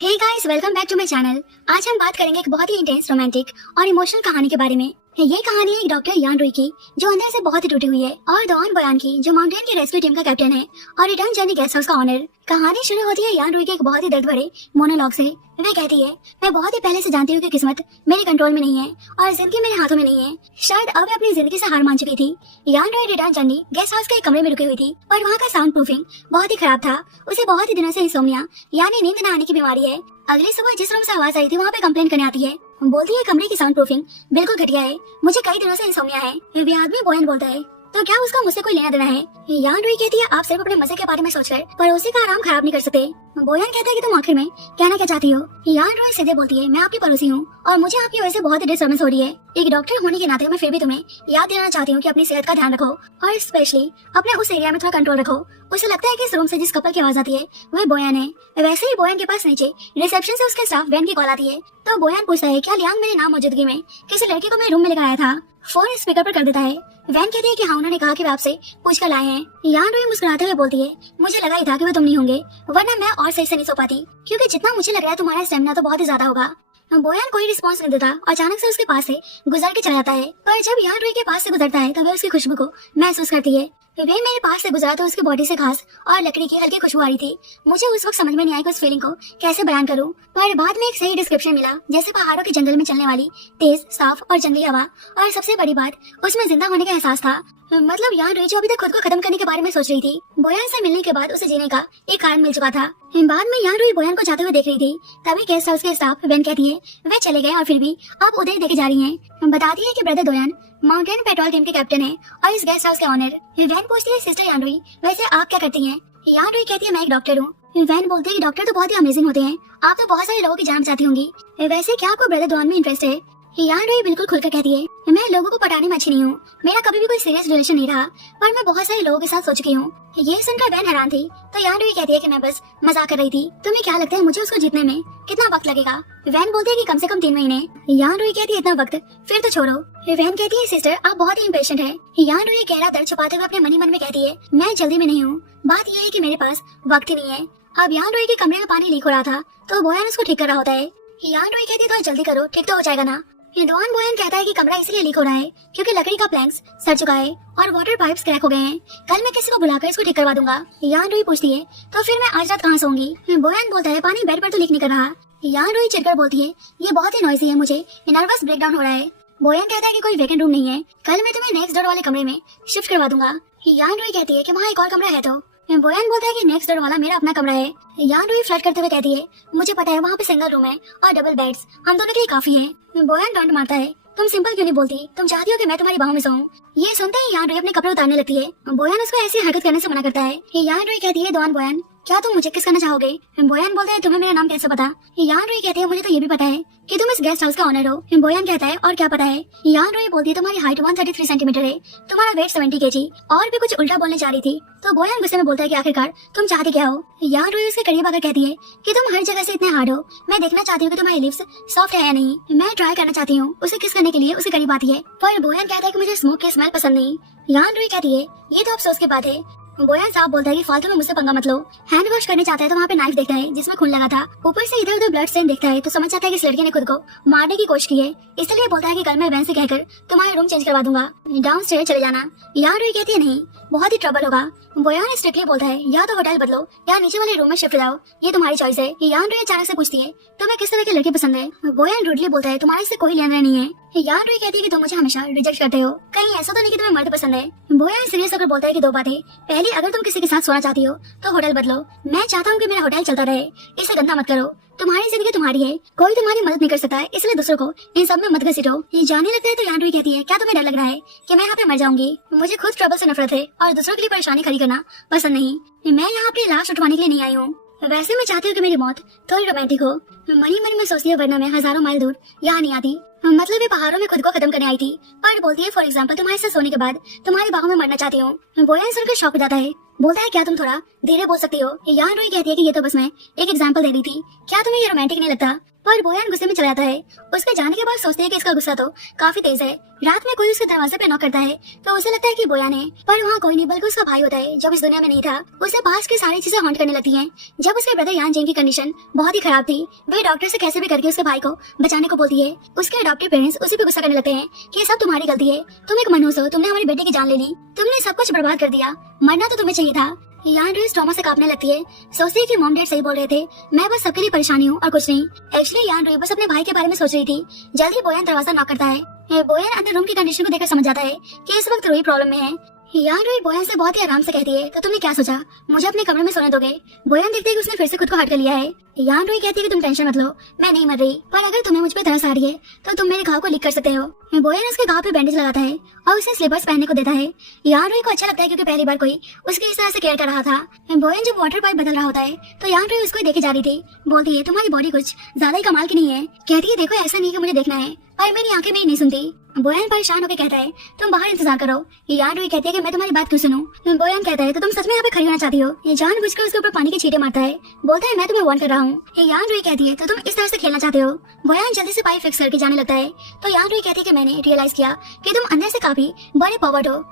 Hey guys, welcome back to my channel. आज हम बात करेंगे एक बहुत ही इंटेंस, रोमांटिक और इमोशनल कहानी के बारे में। ये कहानी है एक डॉक्टर यान रुई की, जो अंदर से बहुत ही टूटी हुई है, और डॉन बोयान की, जो माउंटेन की रेस्क्यू टीम का कैप्टन है और रिटर्न जर्नी गेस्ट हाउस का ऑनर। कहानी शुरू होती है यान रुई के एक बहुत ही दर्द भरे मोनोलॉग से। वे कहती है, मैं बहुत ही पहले से जानती हूँ कि किस्मत मेरे कंट्रोल में नहीं है और जिंदगी मेरे हाथों में नहीं है। शायद अब अपनी जिंदगी से हार मान चुकी थी। यान रुई रिटर्न जर्नी गेस्ट हाउस के एक कमरे में रुकी हुई थी और वहाँ का साउंड प्रूफिंग बहुत ही खराब था। उसे बहुत ही दिनों से इंसोम्निया यानी नींद न आने की बीमारी है। अगली सुबह जिस रूम से आवाज आई थी वहाँ पे कंप्लेन करने आती है। बोलती है कमरे की साउंड प्रूफिंग बिल्कुल घटिया है, मुझे कई दिनों से इंसोम्निया है। वे आदमी बोयन बोलता है, तो क्या उसका मुझसे कोई लेना देना है? यान रुई कहती है, आप सिर्फ अपने मजे के बारे में सोचकर पड़ोसी का आराम खराब नहीं कर सकते। बोयन कहता है कि तुम आखिर में कहना क्या चाहती हो? यान रुई सीधे बोलती है, मैं आपकी पड़ोसी हूँ और मुझे आपकी वजह से बहुत ही डिस्टर्बेंस हो रही है। एक डॉक्टर होने के नाते मैं फिर भी तुम्हें याद दिलाना चाहती हूँ कि अपनी सेहत का ध्यान रखो और स्पेशली अपने उस एरिया में थोड़ा कंट्रोल रखो। उसे लगता है कि इस रूम से जिस कपल की आवाज आती है वह बोयन है। वैसे ही बोयन के पास नीचे रिसेप्शन से उसके स्टाफ वैन की कॉल आती है, तो बोयन पूछता है क्या लियांग मेरे नाम मौजूदगी में किसी लड़के को मेरे रूम में लेकर आया था। फोन स्पीकर पर कर देता है। वैन कहती है कि हाँ, उन्होंने कहा कि वे आपसे पूछ कर लाए हैं। यान रुई मुस्कुराते हुए बोलती है, मुझे लगा ही था कि वो तुम नहीं होंगे, वरना मैं और सही से नहीं सो पाती, क्योंकि जितना मुझे लग रहा है तुम्हारा स्टेमिना तो बहुत ही ज्यादा होगा। बोयान कोई रिस्पॉन्स नहीं देता, अचानक से उसके पास से गुजर के चला जाता है। पर जब यान रुई के पास से गुजरता है तो वह उसकी खुशबू को महसूस करती है। वे मेरे पास से गुजरा तो उसकी बॉडी से घास और लकड़ी की हल्की खुशबू आ रही थी। मुझे उस वक्त समझ में नहीं आया कि उस फीलिंग को कैसे बयान करूं, पर बाद में एक सही डिस्क्रिप्शन मिला, जैसे पहाड़ों के जंगल में चलने वाली तेज, साफ और जंगली हवा, और सबसे बड़ी बात उसमें जिंदा होने का एहसास था। मतलब यान रुई जो अभी तक खुद को खत्म करने के बारे में सोच रही थी, बोयान से मिलने के बाद उसे जीने का एक कारण मिल चुका था। बाद में यान रुई बोयान को जाते हुए देख रही थी, तभी गेस्ट हाउस के स्टाफ वैन कहती है वे चले गए और फिर भी अब उधर देखे जा रही हैं। बताती है कि ब्रदर दोयान माउंटेन पेट्रोल टीम के कैप्टन है और इस गेस्ट हाउस के ऑनर। वैन पूछती है, सिस्टर यान रुई वैसे आप क्या करती हैं? यान रुई कहती है, मैं एक डॉक्टर हूँ। वैन बोलती है कि डॉक्टर तो बहुत ही अमेजिंग होते हैं, आप तो बहुत सारे लोगों की जान बचाती होंगी। वैसे क्या आपको ब्रदर दोयान में इंटरेस्ट है? यान रुई बिल्कुल खुलकर कहती है, मैं लोगों को पटाने में अच्छी नहीं हूँ, मेरा कभी भी कोई सीरियस रिलेशन नहीं रहा, पर मैं बहुत सारे लोगों के साथ सो चुकी हूँ। ये सुनकर वैन हैरान थी, तो यान रुई कहती है कि मैं बस मजाक कर रही थी, तुम्हें क्या लगता है मुझे उसको जीतने में कितना वक्त लगेगा? वैन बोलती है कि कम से कम 3 महीने। यान रुई कहती है, इतना वक्त? फिर तो छोड़ो। वैन कहती है, सिस्टर आप बहुत ही इम्पेशेंट है। यान रुई गहरा दर्द छुपाते हुए अपने मन में कहती है, मैं जल्दी में नहीं हूँ, बात यह है कि मेरे पास वक्त ही नहीं है। अब यान रुई के कमरे में पानी लीक हो रहा था, तो बोयान उसको ठीक कर रहा होता है। यान रुई कहती है, तो जल्दी करो, ठीक तो हो जाएगा ना? दोयान बोयान कहता है कि कमरा इसलिए लीक हो रहा है क्योंकि लकड़ी का प्लैंक्स सड़ चुका है और वाटर पाइप्स क्रैक हो गए हैं। कल मैं किसी को बुलाकर इसको ठीक करवा दूंगा। यान रुई पूछती है, तो फिर मैं आज रात कहाँ सोऊंगी? बोयान बोलता है, पानी बेड पर तो लीक नहीं कर रहा। यान रुई चिढ़कर बोलती है, ये बहुत ही नॉइजी है, मुझे नर्वस ब्रेकडाउन हो रहा है। बोयान कहता है कि कोई वेकेंट रूम नहीं है, कल मैं तुम्हें नेक्स्ट डोर वाले कमरे में शिफ्ट करवा दूंगा। यान रुई कहती है कि वहाँ एक और कमरा है, तो बोयान बोलता है कि नेक्स्ट डोर वाला मेरा अपना कमरा है। यान रुई फ्लर्ट करते हुए कहती है, मुझे पता है वहाँ पे सिंगल रूम है और डबल बेड्स हम दोनों के लिए काफी है। बोयान डॉन्ट मारता है, तुम सिंपल क्यों नहीं बोलती? तुम चाहती हो कि मैं तुम्हारी बाहों में सोऊं? ये सुनते ही यान रुई अपने कपड़े उतारने लगती है। बोयान उसको ऐसी हरकत करने से मना करता है। यान रुई कहती है, दोयान बोयान क्या तुम मुझे किस करना चाहोगे? बोयान बोलता है, तुम्हें मेरा नाम कैसे पता? यान रुई कहती है, मुझे तो ये भी पता है कि तुम इस गेस्ट हाउस का ऑनर हो। बोयान कहता है, और क्या पता है? यान रुई बोलती है, तुम्हारी हाइट 133 सेंटीमीटर है, तुम्हारा वेट 70 kg, और भी कुछ उल्टा बोलने जा रही थी, तो बोयान गुस्से में बोलता है कि आखिरकार तुम चाहती क्या हो? यान रुई उसके करीब आकर कहती है कि तुम हर जगह से इतने हार्ड हो, मैं देखना चाहती हूँ कि तुम्हारी लिप्स सॉफ्ट है या नहीं, मैं ट्राई करना चाहती हूँ। उसे किस करने के लिए उसे करीब आती है, पर बोयान कहता है कि मुझे स्मोक की स्मेल पसंद नहीं। यान रुई कहती है, ये तो अफसोस की बात है। बोयान साहब बोलता है कि फालतू में मुझसे पंगा मत लो। हैंड वॉश करने जाता है तो वहाँ पे नाइफ देखता है जिसमें खून लगा था, ऊपर से इधर उधर ब्लड स्टेन देखता है तो समझ जाता है कि इस लड़के ने खुद को मारने की कोशिश की है, इसलिए बोलता है कि कल मैं वैन से कहकर तुम्हारा रूम चेंज करवा दूंगा, डाउनस्टेयर चले जाना। यान रुई कहती है, नहीं, बहुत ही ट्रबल होगा। बोयान स्ट्रिक्टली बोलता है, या तो होटल बदलो या नीचे वाले रूम में शिफ्ट जाओ, ये तुम्हारी चॉइस है। यान रुई अचानक से पूछती है, तुम्हें किस तरह के लड़के पसंद है? बोयान रूडली बोलता है, तुम्हारे से कोई लेना देना नहीं है। यान रुई कहती है कि तुम मुझे हमेशा रिजेक्ट करते हो, कहीं ऐसा तो नहीं कि तुम्हें मर्द पसंद है? बोयान सीरियस होकर बोलता है कि 2 बातें, पहली, अगर तुम किसी के साथ सोना चाहती हो तो होटल बदलो, मैं चाहता हूँ कि मेरा होटल चलता रहे, इसे गंदा मत करो, तुम्हारी जिंदगी तुम्हारी है, कोई तुम्हारी मदद नहीं कर सकता है, इसलिए दूसरों को इन सब में मत घसीटो। ये जाने लगता है तो यान रुई कहती है, क्या तुम्हें डर लग रहा है कि मैं यहाँ पे मर जाऊंगी? मुझे खुद ट्रबल से नफरत है और दूसरों के लिए परेशानी खड़ी करना पसंद नहीं, मैं यहाँ अपनी लाश उठवाने के लिए नहीं आई हूँ। वैसे मैं चाहती हूँ कि मेरी मौत थोड़ी रोमांटिक हो। मनी मनी में सोचती है, वरना मैं हजारों माइल दूर यहाँ नहीं आती। मतलब ये पहाड़ों में खुद को खत्म करने आई थी, पर बोलती है, फॉर एग्जाम्पल तुम्हारे साथ सोने के बाद तुम्हारी बाहों में मरना चाहती हूँ। बोयान सुनकर शॉक हो जाता है, बोलता है, क्या तुम थोड़ा धीरे बोल सकती हो? यान रुई कहती है कि ये तो बस मैं एक एग्जाम्पल दे रही थी, क्या तुम्हें ये रोमांटिक नहीं लगता? और बोयान गुस्से में चला जाता है। उसके जाने के बाद सोचते हैं कि इसका गुस्सा तो काफी तेज है। रात में कोई उसके दरवाजे पे नॉक करता है तो उसे लगता है कि बोयान है, पर वहाँ कोई नहीं बल्कि उसका भाई होता है जो इस दुनिया में नहीं था। उसे पास की सारी चीजें हॉन्ट करने लगती हैं। जब उसके ब्रदर यान जेंग की कंडीशन बहुत ही खराब थी, वे डॉक्टर से कैसे भी करके उसके भाई को बचाने को बोलती है। उसके अडॉप्टिव पेरेंट्स उसी पे गुस्सा करने लगते हैं कि ये सब तुम्हारी गलती है, तुम एक मनहूस हो, तुमने हमारी बेटी की जान ले ली, तुमने सब कुछ बर्बाद कर दिया, मरना तो तुम्हें चाहिए था। यान रुई ट्रॉमा से कांपने लगती है। सोचती है कि मॉम डैड सही बोल रहे थे, मैं बस सबके लिए परेशानी हूँ और कुछ नहीं। एक्चुअली यान रुई बस अपने भाई के बारे में सोच रही थी। जल्दी बोयान दरवाजा नॉक करता है। बोयान अंदर रूम की कंडीशन को देखकर समझ जाता है कि इस वक्त रुई प्रॉब्लम में है। यान रुई बोयान से बहुत ही आराम से कहती है, तो तुमने क्या सोचा, मुझे अपने कमरे में सोने दोगे? बोयान देखते है कि उसने फिर से खुद को हट कर लिया है। यान रुई कहती है कि तुम टेंशन मत लो, मैं नहीं मर रही, पर अगर तुम्हें मुझ पे तरस आ रही है तो तुम मेरे घाव को लिख कर सकते हो। बोयान उसके घाव पे बैंडेज लगाता है और उसे स्लीपर्स पहनने को देता है। यान रुई को अच्छा लगता है क्योंकि पहली बार कोई उसकी इस तरह से केयर कर रहा था। बोयान जब वाटर पाइप बदल रहा होता है तो यान रुई उसको देखे जा रही थी। बोलती है, तुम्हारी बॉडी कुछ ज्यादा ही कमाल की नहीं है। कहती है, देखो ऐसा नहीं कि मुझे देखना है, पर मेरी आंखें मेरी नहीं सुनती। बोयान परेशान होकर कहता है, तुम बाहर इंतजार करो। यान रुई कहती है कि मैं तुम्हारी बात क्यों सुनूं? बोयान कहता है, तो तुम सच में यहाँ पे खड़ी होना चाहती हो? ये जानबूझकर उसके ऊपर पानी के छींटे मारता है। बोलता है, मैं तुम्हें वार्न कर रहा हूँ। यान रुई कहती है, तो तुम इस तरह से खेलना चाहते हो? बोयान जल्दी से पाइप फिक्स करके जाने लगता है तो यान रुई कहती है कि मैंने रियलाइज किया कि तुम अंदर से काफी बड़े पॉवर्ड हो,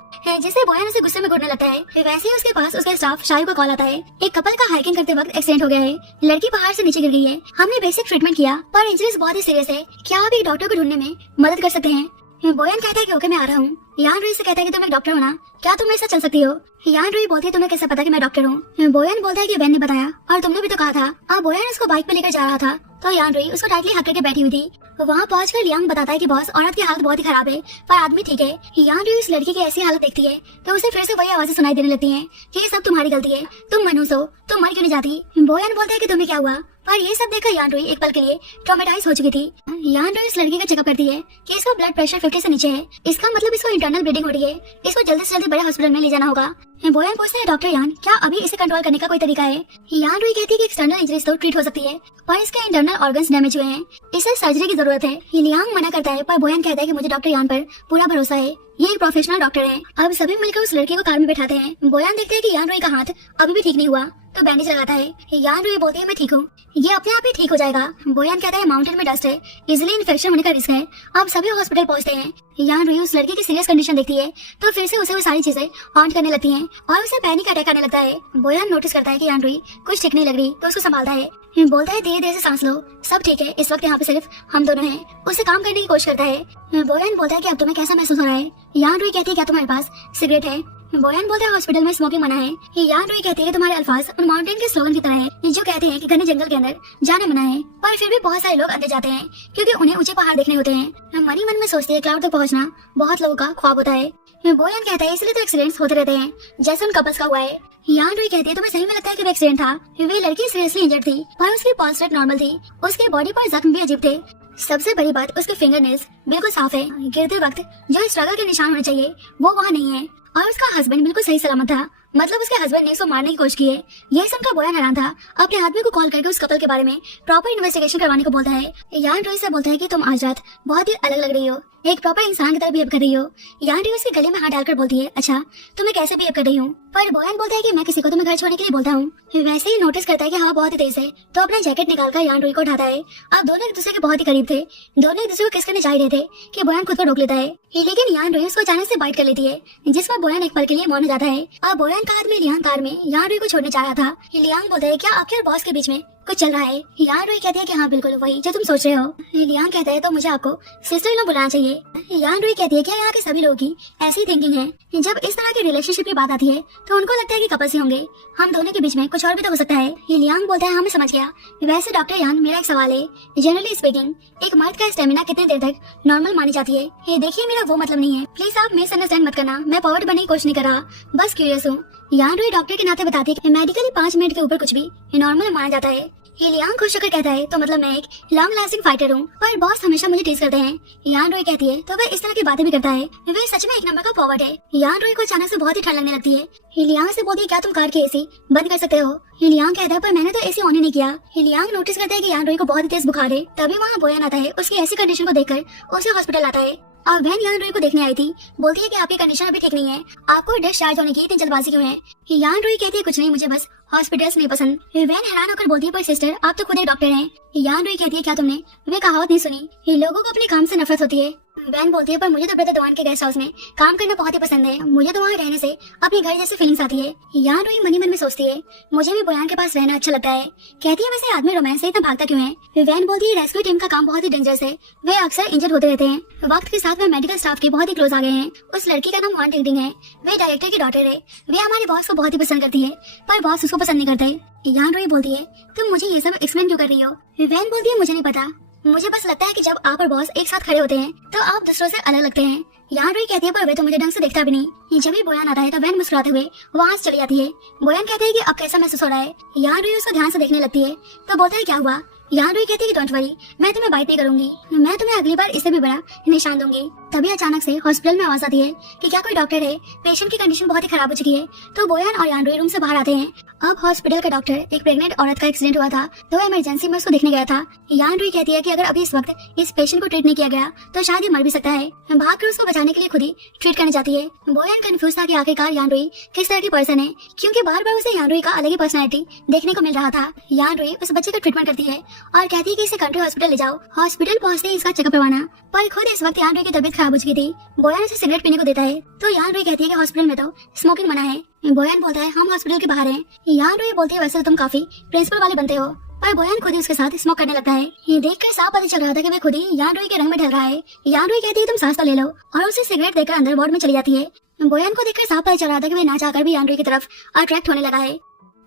जिससे बोयान उसे गुस्से में घुटने लगता है। वैसे ही उसके पास उसका स्टाफ शायू का कॉल आता है। एक कपल का हाइकिंग करते वक्त एक्सीडेंट हो गया है, लड़की पहाड़ से नीचे गिर गई है। हमने बेसिक ट्रीटमेंट किया पर इंजरीज बहुत ही सीरियस है, क्या आप एक डॉक्टर को ढूंढने में मदद कर सकते हैं? बोयान कहता है कि ओके मैं आ रहा हूँ। यान रुई से कहता है कि तुम एक डॉक्टर हो ना, क्या तुम मेरे साथ चल सकती हो? यान रुई बोलती है, तुम्हें कैसे पता कि मैं डॉक्टर हूँ? बोयान बोलता है कि बेन ने बताया और तुमने भी तो कहा था। अब बोयान उसको बाइक पे लेकर जा रहा था तो यान रुई उसको टाइटली हक करके बैठी हुई थी। वहाँ पहुंचकर लियांग बताता है कि बॉस, औरत की हालत बहुत ही खराब है पर आदमी ठीक है। यान रुई उस लड़की की ऐसी हालत देखती है तो उसे फिर से वही आवाजें सुनाई देने लगती हैं कि ये सब तुम्हारी गलती है, तुम मनहूस हो, तुम मर क्यों नहीं जाती? बोयान बोलता है कि तुम्हें क्या हुआ, पर ये सब देखकर यान रुई एक पल के लिए ट्रॉमेटाइज हो चुकी थी। यान रुई इस लड़की का चेकअप करती है कि इसका ब्लड प्रेशर 50 से नीचे है, इसका मतलब इसको इंटरनल ब्लीडिंग हो रही है, इसको जल्दी से जल्दी बड़े हॉस्पिटल में ले जाना होगा। बोयान पूछता है, डॉक्टर यान, क्या अभी इसे कंट्रोल करने का कोई तरीका है? यान रुई कहती है कि एक्सटर्नल इंजरीज तो ट्रीट हो सकती है पर इसके इंटरनल ऑर्गन्स डैमेज हुए हैं, इसे सर्जरी की जरूरत है। लियांग मना करता है पर बोयान कहता है कि मुझे डॉक्टर यान पर पूरा भरोसा है, ये एक प्रोफेशनल डॉक्टर है। अब सभी मिलकर उस लड़की को कार में बैठाते हैं। बोयान देखते हैं कि यान रुई का हाथ अभी भी ठीक नहीं हुआ तो बैंडेज लगाता है। यान रुई बोलती है, मैं ठीक हूँ, ये अपने आप ही ठीक हो जाएगा। बोयान कहता है, माउंटेन में डस्ट है, इजिली इन्फेक्शन होने का रिस्क है। अब सभी हॉस्पिटल पहुंचते हैं। यान रुई उस लड़की की सीरियस कंडीशन देखती है तो फिर से उसे वो सारी चीजें हॉन्ट करने लगती हैं और उसे पैनिक अटैक आने लगता है। बोयान नोटिस करता है कि यान रुई कुछ ठीक नहीं लग रही तो उसको संभालता है। बोलता है, धीरे धीरे से सांस लो, सब ठीक है, इस वक्त यहाँ पे सिर्फ हम दोनों हैं। उसे काम करने की कोशिश करता है। बोयान बोलता है कि अब तुम्हें कैसा महसूस हो रहा है? यान रुई कहती है, क्या तुम्हारे पास सिगरेट है? बोयान बोलता है, हॉस्पिटल में स्मोकिंग मना है। यान रुई कहती है, तुम्हारे अल्फाज उन माउंटेन के स्लोगन की तरह है जो कहते हैं कि घने जंगल के अंदर जाना मना है, पर फिर भी बहुत सारे लोग अंदर जाते हैं क्योंकि उन्हें ऊंचे पहाड़ देखने होते हैं। मनी मन में सोचती है, क्लाउड तक पहुंचना बहुत लोगों का ख्वाब होता है। बोयान कहता है, इसलिए तो एक्सीडेंट्स होते रहते हैं जैसे उन कपल्स का हुआ है। यान रुई कहती है, तुम्हें सही में लगता है कि वो एक्सीडेंट था? वे लड़की सीरियसली इंजर्ड थी पर उसकी पल्स रेट नॉर्मल थी, उसके बॉडी पर जख्म भी अजीब थे। सबसे बड़ी बात, उसके फिंगर नेल्स बिल्कुल साफ है, गिरते वक्त जो स्ट्रगल के निशान होने चाहिए वो वहाँ नहीं है। और उसका हस्बैंड बिल्कुल सही सलामत था, मतलब उसके हस्बैंड ने उसको मारने की कोशिश की है। यह सुनकर बोयान हैरान था। अपने आदमी को कॉल करके उस कपल के बारे में प्रॉपर इन्वेस्टिगेशन करवाने को बोलता है। यान रुई से बोलता है कि तुम आज रात बहुत ही अलग लग रही हो, एक प्रॉपर इंसान की तरह बिहेव कर रही हो। यान रुई उसके गले में हाथ डालकर बोलती है, अच्छा तुम्हें कैसे बिहेव कर रही हूँ? पर बोयान बोलता है कि मैं किसी को तुम्हें घर छोड़ने के लिए बोलता हूँ। वैसे ही नोटिस करता है कि हवा बहुत ही तेज है तो अपना जैकेट निकालकर यान रुई को उठाता है। अब दोनों एक दूसरे के बहुत ही करीब थे, दोनों एक दूसरे को किस करने जा रहे थे कि बोयान खुद को रोक लेता है, लेकिन यान रुई उसको अचानक से बाइट कर लेती है जिसमें बोयान एक पल के लिए मौन हो जाता है। अब बोयान का आदमी लियांग कार में यान रुई को छोड़ने जा रहा था। लियांग बोलता है, क्या आपके और बॉस के बीच में कुछ चल रहा है? यान रुई कहती है कि हाँ बिल्कुल वही जो तुम सोच रहे हो। लियांग कहता है, तो मुझे आपको सिस्टर इन लॉ बुलाना चाहिए। यान रुई कहती है, क्या यहाँ के सभी लोगों की ऐसी थिंकिंग है? जब इस तरह के रिलेशनशिप की बात आती है तो उनको लगता है कि कपल्स ही होंगे, हम दोनों के बीच में कुछ और भी तो हो सकता है। लियांग बोलता है, हाँ मैं समझ गया। वैसे डॉक्टर यान, मेरा एक सवाल है, जनरली स्पीकिंग एक मर्द का स्टेमिना कितने देर तक नॉर्मल मानी जाती है? ये देखिए, मेरा वो मतलब नहीं है, प्लीज आप मिसअंडरस्टैंड मत करना, मैं पॉवर्ड बनने की कोशिश नहीं कर रहा, बस क्यूरियस हूँ। यान रुई डॉक्टर के नाते बताती है कि मेडिकली 5 मिनट के ऊपर कुछ भी नॉर्मल माना जाता है। लियांग खुश होकर कहता है, तो मतलब मैं एक लॉन्ग लास्टिंग फाइटर हूँ, पर बॉस हमेशा मुझे टीज करते हैं। यान रुई कहती है, तो वह इस तरह की बातें भी करता है, वे सच में एक नंबर का फॉरवर्ड है। यान रुई को अचानक से बहुत ही ठंड लगने लगती है। लियांग से बोलती है, क्या तुम कार की एसी बंद कर सकते हो? लियांग कहता है, पर मैंने तो एसी ऑन ही नहीं किया। लियांग नोटिस करता है कि यान रुई को बहुत ही तेज बुखार है। तभी वहाँ बोयान आता है, उसकी ऐसी कंडीशन को देखकर उसे हॉस्पिटल आता है और वैन यान रुई को देखने आई थी। बोलती है कि आपकी कंडीशन अभी ठीक नहीं है, आपको डिस्चार्ज होने की इतनी जल्दबाजी क्यों है? यान रुई कहती है, कुछ नहीं, मुझे बस हॉस्पिटल्स नहीं पसंद। वैन हैरान होकर बोलती है पर सिस्टर आप तो खुद एक डॉक्टर हैं। यान रुई कहती है क्या तुमने वे कहावत नहीं सुनी, ये लोगों को अपने काम से नफरत होती है। वैन बोलती है पर मुझे तो ब्रदर दवान के गेस्ट हाउस में काम करना बहुत ही पसंद है, मुझे तो वहाँ रहने से अपने घर जैसी फीलिंग्स आती है। यान रुई मनी मन में सोचती है मुझे भी बोयान के पास रहना अच्छा लगता है। कहती है वैसे आदमी रोमांस से इतना भागता क्यों है। वैन बोलती है रेस्क्यू टीम का काम बहुत ही डेंजरस है, वे अक्सर इंजर्ड होते रहते हैं। वक्त के साथ वे मेडिकल स्टाफ के बहुत ही क्लोज आ गए हैं। उस लड़की का नाम वान टिंगटिंग है, वे डायरेक्टर की डॉटर है। वे हमारे बॉस को बहुत ही पसंद करती है पर बॉस उसको पसंद नहीं करते। यान रुई बोलती है तुम मुझे ये सब एक्सप्लेन क्यों कर रही हो। वैन बोलती है मुझे नहीं पता, मुझे बस लगता है कि जब आप और बॉस एक साथ खड़े होते हैं तो आप दूसरों से अलग लगते हैं। यान रुई कहती है पर वे तो मुझे ढंग से देखता भी नहीं। जब भी बोयान आता है तो वैन मुस्कुराते हुए वहाँ से चली जाती है। बोयान कहते हैं कि अब कैसा महसूस हो रहा है। यान रुई उसको ध्यान से देखने लगती है तो बोलता है क्या हुआ। यान रुई कहती है कि डोंट वरी, मैं तुम्हें बाइट नहीं करूंगी, मैं तुम्हें अगली बार इससे भी बड़ा निशान दूंगी। तभी अचानक से हॉस्पिटल में आवाज आती है कि क्या कोई डॉक्टर है, पेशेंट की कंडीशन बहुत ही खराब हो चुकी है। तो बोयान और यान रुई रूम से बाहर आते हैं। अब हॉस्पिटल का डॉक्टर एक प्रेग्नेंट औरत का एक्सीडेंट हुआ था तो इमरजेंसी में उसको देखने गया था। यान रुई कहती है कि अगर अभी इस वक्त इस पेशेंट को ट्रीट नहीं किया गया तो शायद ये मर भी सकता है। भागकर उसको बचाने के लिए खुद ही ट्रीट करने जाती है। बोयान कंफ्यूज था कि आखिरकार यान रुई किस तरह की पर्सन है, क्योंकि बार बार उसे यान रुई का अलग ही पर्सनैलिटी देखने को मिल रहा था। यान रुई उस बच्चे का ट्रीटमेंट करती है और कहती है कि इसे कंट्री हॉस्पिटल ले जाओ। हॉस्पिटल पहुंचते ही इसका चेकअप करवाना, पर खुद इस वक्त यान रुई की तबीयत खराब हो चुकी थी। बोयान उसे सिगरेट पीने को देता है तो यान रुई कहती है कि हॉस्पिटल में तो स्मोकिंग मना है। बोयान बोलता है हम हॉस्पिटल के बाहर हैं। यान रुई बोलती है वैसे तो तुम काफी प्रिंसिपल वाले बनते हो, पर बोयान खुद ही उसके साथ स्मोक करने लगता है। ये देखकर साफ पता चल रहा था कि वे खुद ही यान रुई के रंग में ढल रहा है। यान रुई कहती है तुम सांस तो ले लो और उसे सिगरेट देकर अंदर वार्ड में चली जाती है। बोयान को देखकर साफ पता चल रहा था कि वे ना चाहकर भी यान रुई की तरफ अट्रैक्ट होने लगा है।